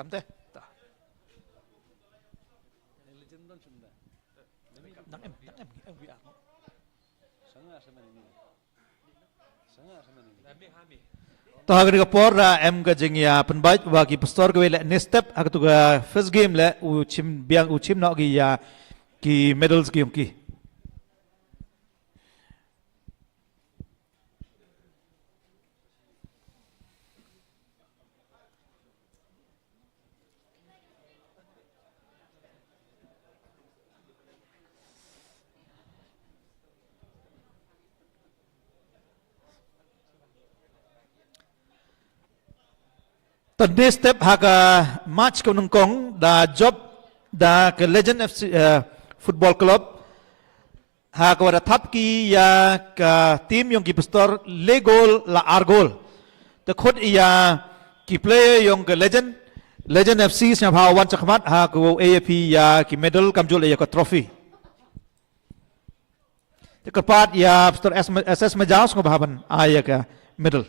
kamte nang em VR to hagar ka por em ka jingya penbait wa ki pastor ko le next step ak tu ka first game le u chim no gi ya ki medals ki Tadi step haga match ke nungkong da job da ke Legend FC Football Club haga wada tap ki ya ke tim yang ki pastor le gol la argol te khod ya ki player yang ke Legend FC nya bhaw wan chakmat haga AFP ya ki medal kamjul ya ke trophy te kepat ya pastor SS Majaus ngobahan aya ke medal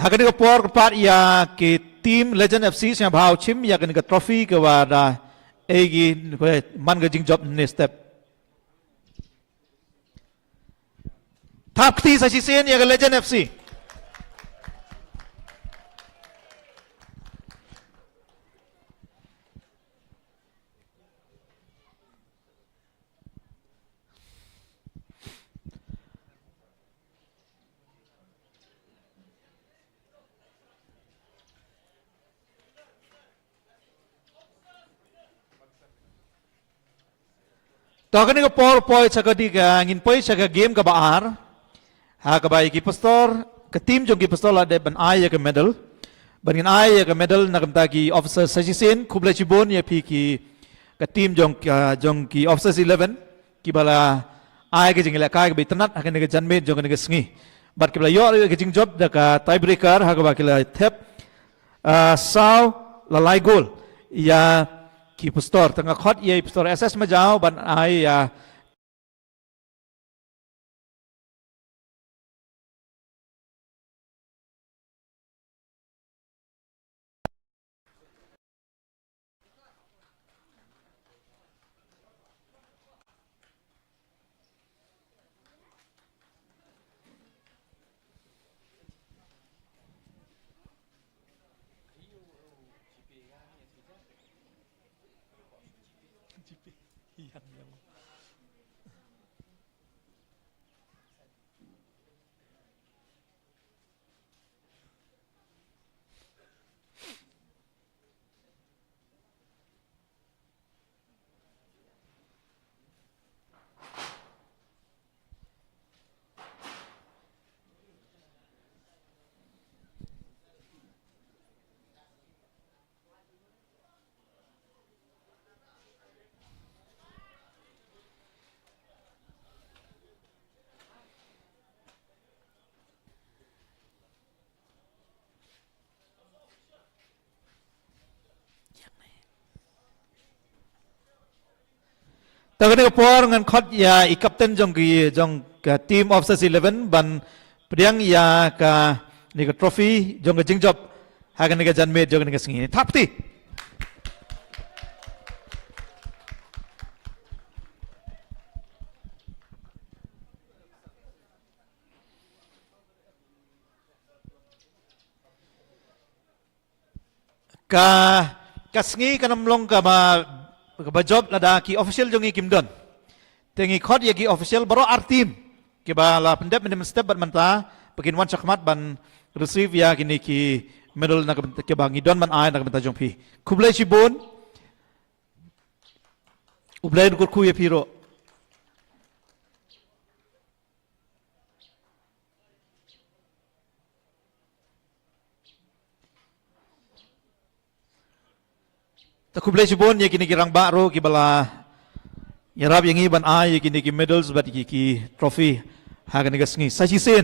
hagan ka por pat ya ke team Legend FC nya bhaw chim ya kan ka trophy ke wada egi man ga jing job ne step thap ti sa si sen ya ka Legend FC ต่อกันนี้ก็ปอปอยชักดีกางินปอยชักเกมกับอาร์หากบายกีปัสตอร์กับทีมจงกีปัสตอร์ละเดบันไอเยกับเมดัลบันกินไอเยกับเมดัลนักมตากีออฟเซอร์ซัจิเซนคุบเลชิบอนเยพีกีกับทีมจงกีออฟเซอร์11กีบาลาไอกับจิงเลกายกับบิตนัดหากนี้กับจันเมดจงกันนี้กับสงีบัดกีบาลายอร์กับจิงจ็อบเด็กไทเบรกเกอร์หากบายกีฬาเทปซาวละลายโกลยากีปัสตอร์ตั้งแต่คอร์ดเยปัสตอร์เอสเอสมาเจ้าบันไอยาแต่ก็ได้ก็พองั้นคอดยาอีกกัปตันจงกับทีมออฟเซอร์11บันเปรียงยากับนี่ก็ทรอฟี่จงกับจิงจ็อบหากันนี่ก็จันเมดจงกับนี่ก็สิงห์ทับตีกับสิงห์กันนำลงกับมาjob lada ki official jongi kimdon tengi khot ye ki official baro artim ki ba la pendep menem step bat manta pekin wan chakmat ban receive ya kini ki medal na ke ba ngidon man ai na menta jongpi kublai chibon ublai kur khu ye piro ta kublai chibon ye kini ki rang ba ro ki bala yarab yangi ban ai ye kini ki medals bat ki trophy ha kan ga sngi sachi sen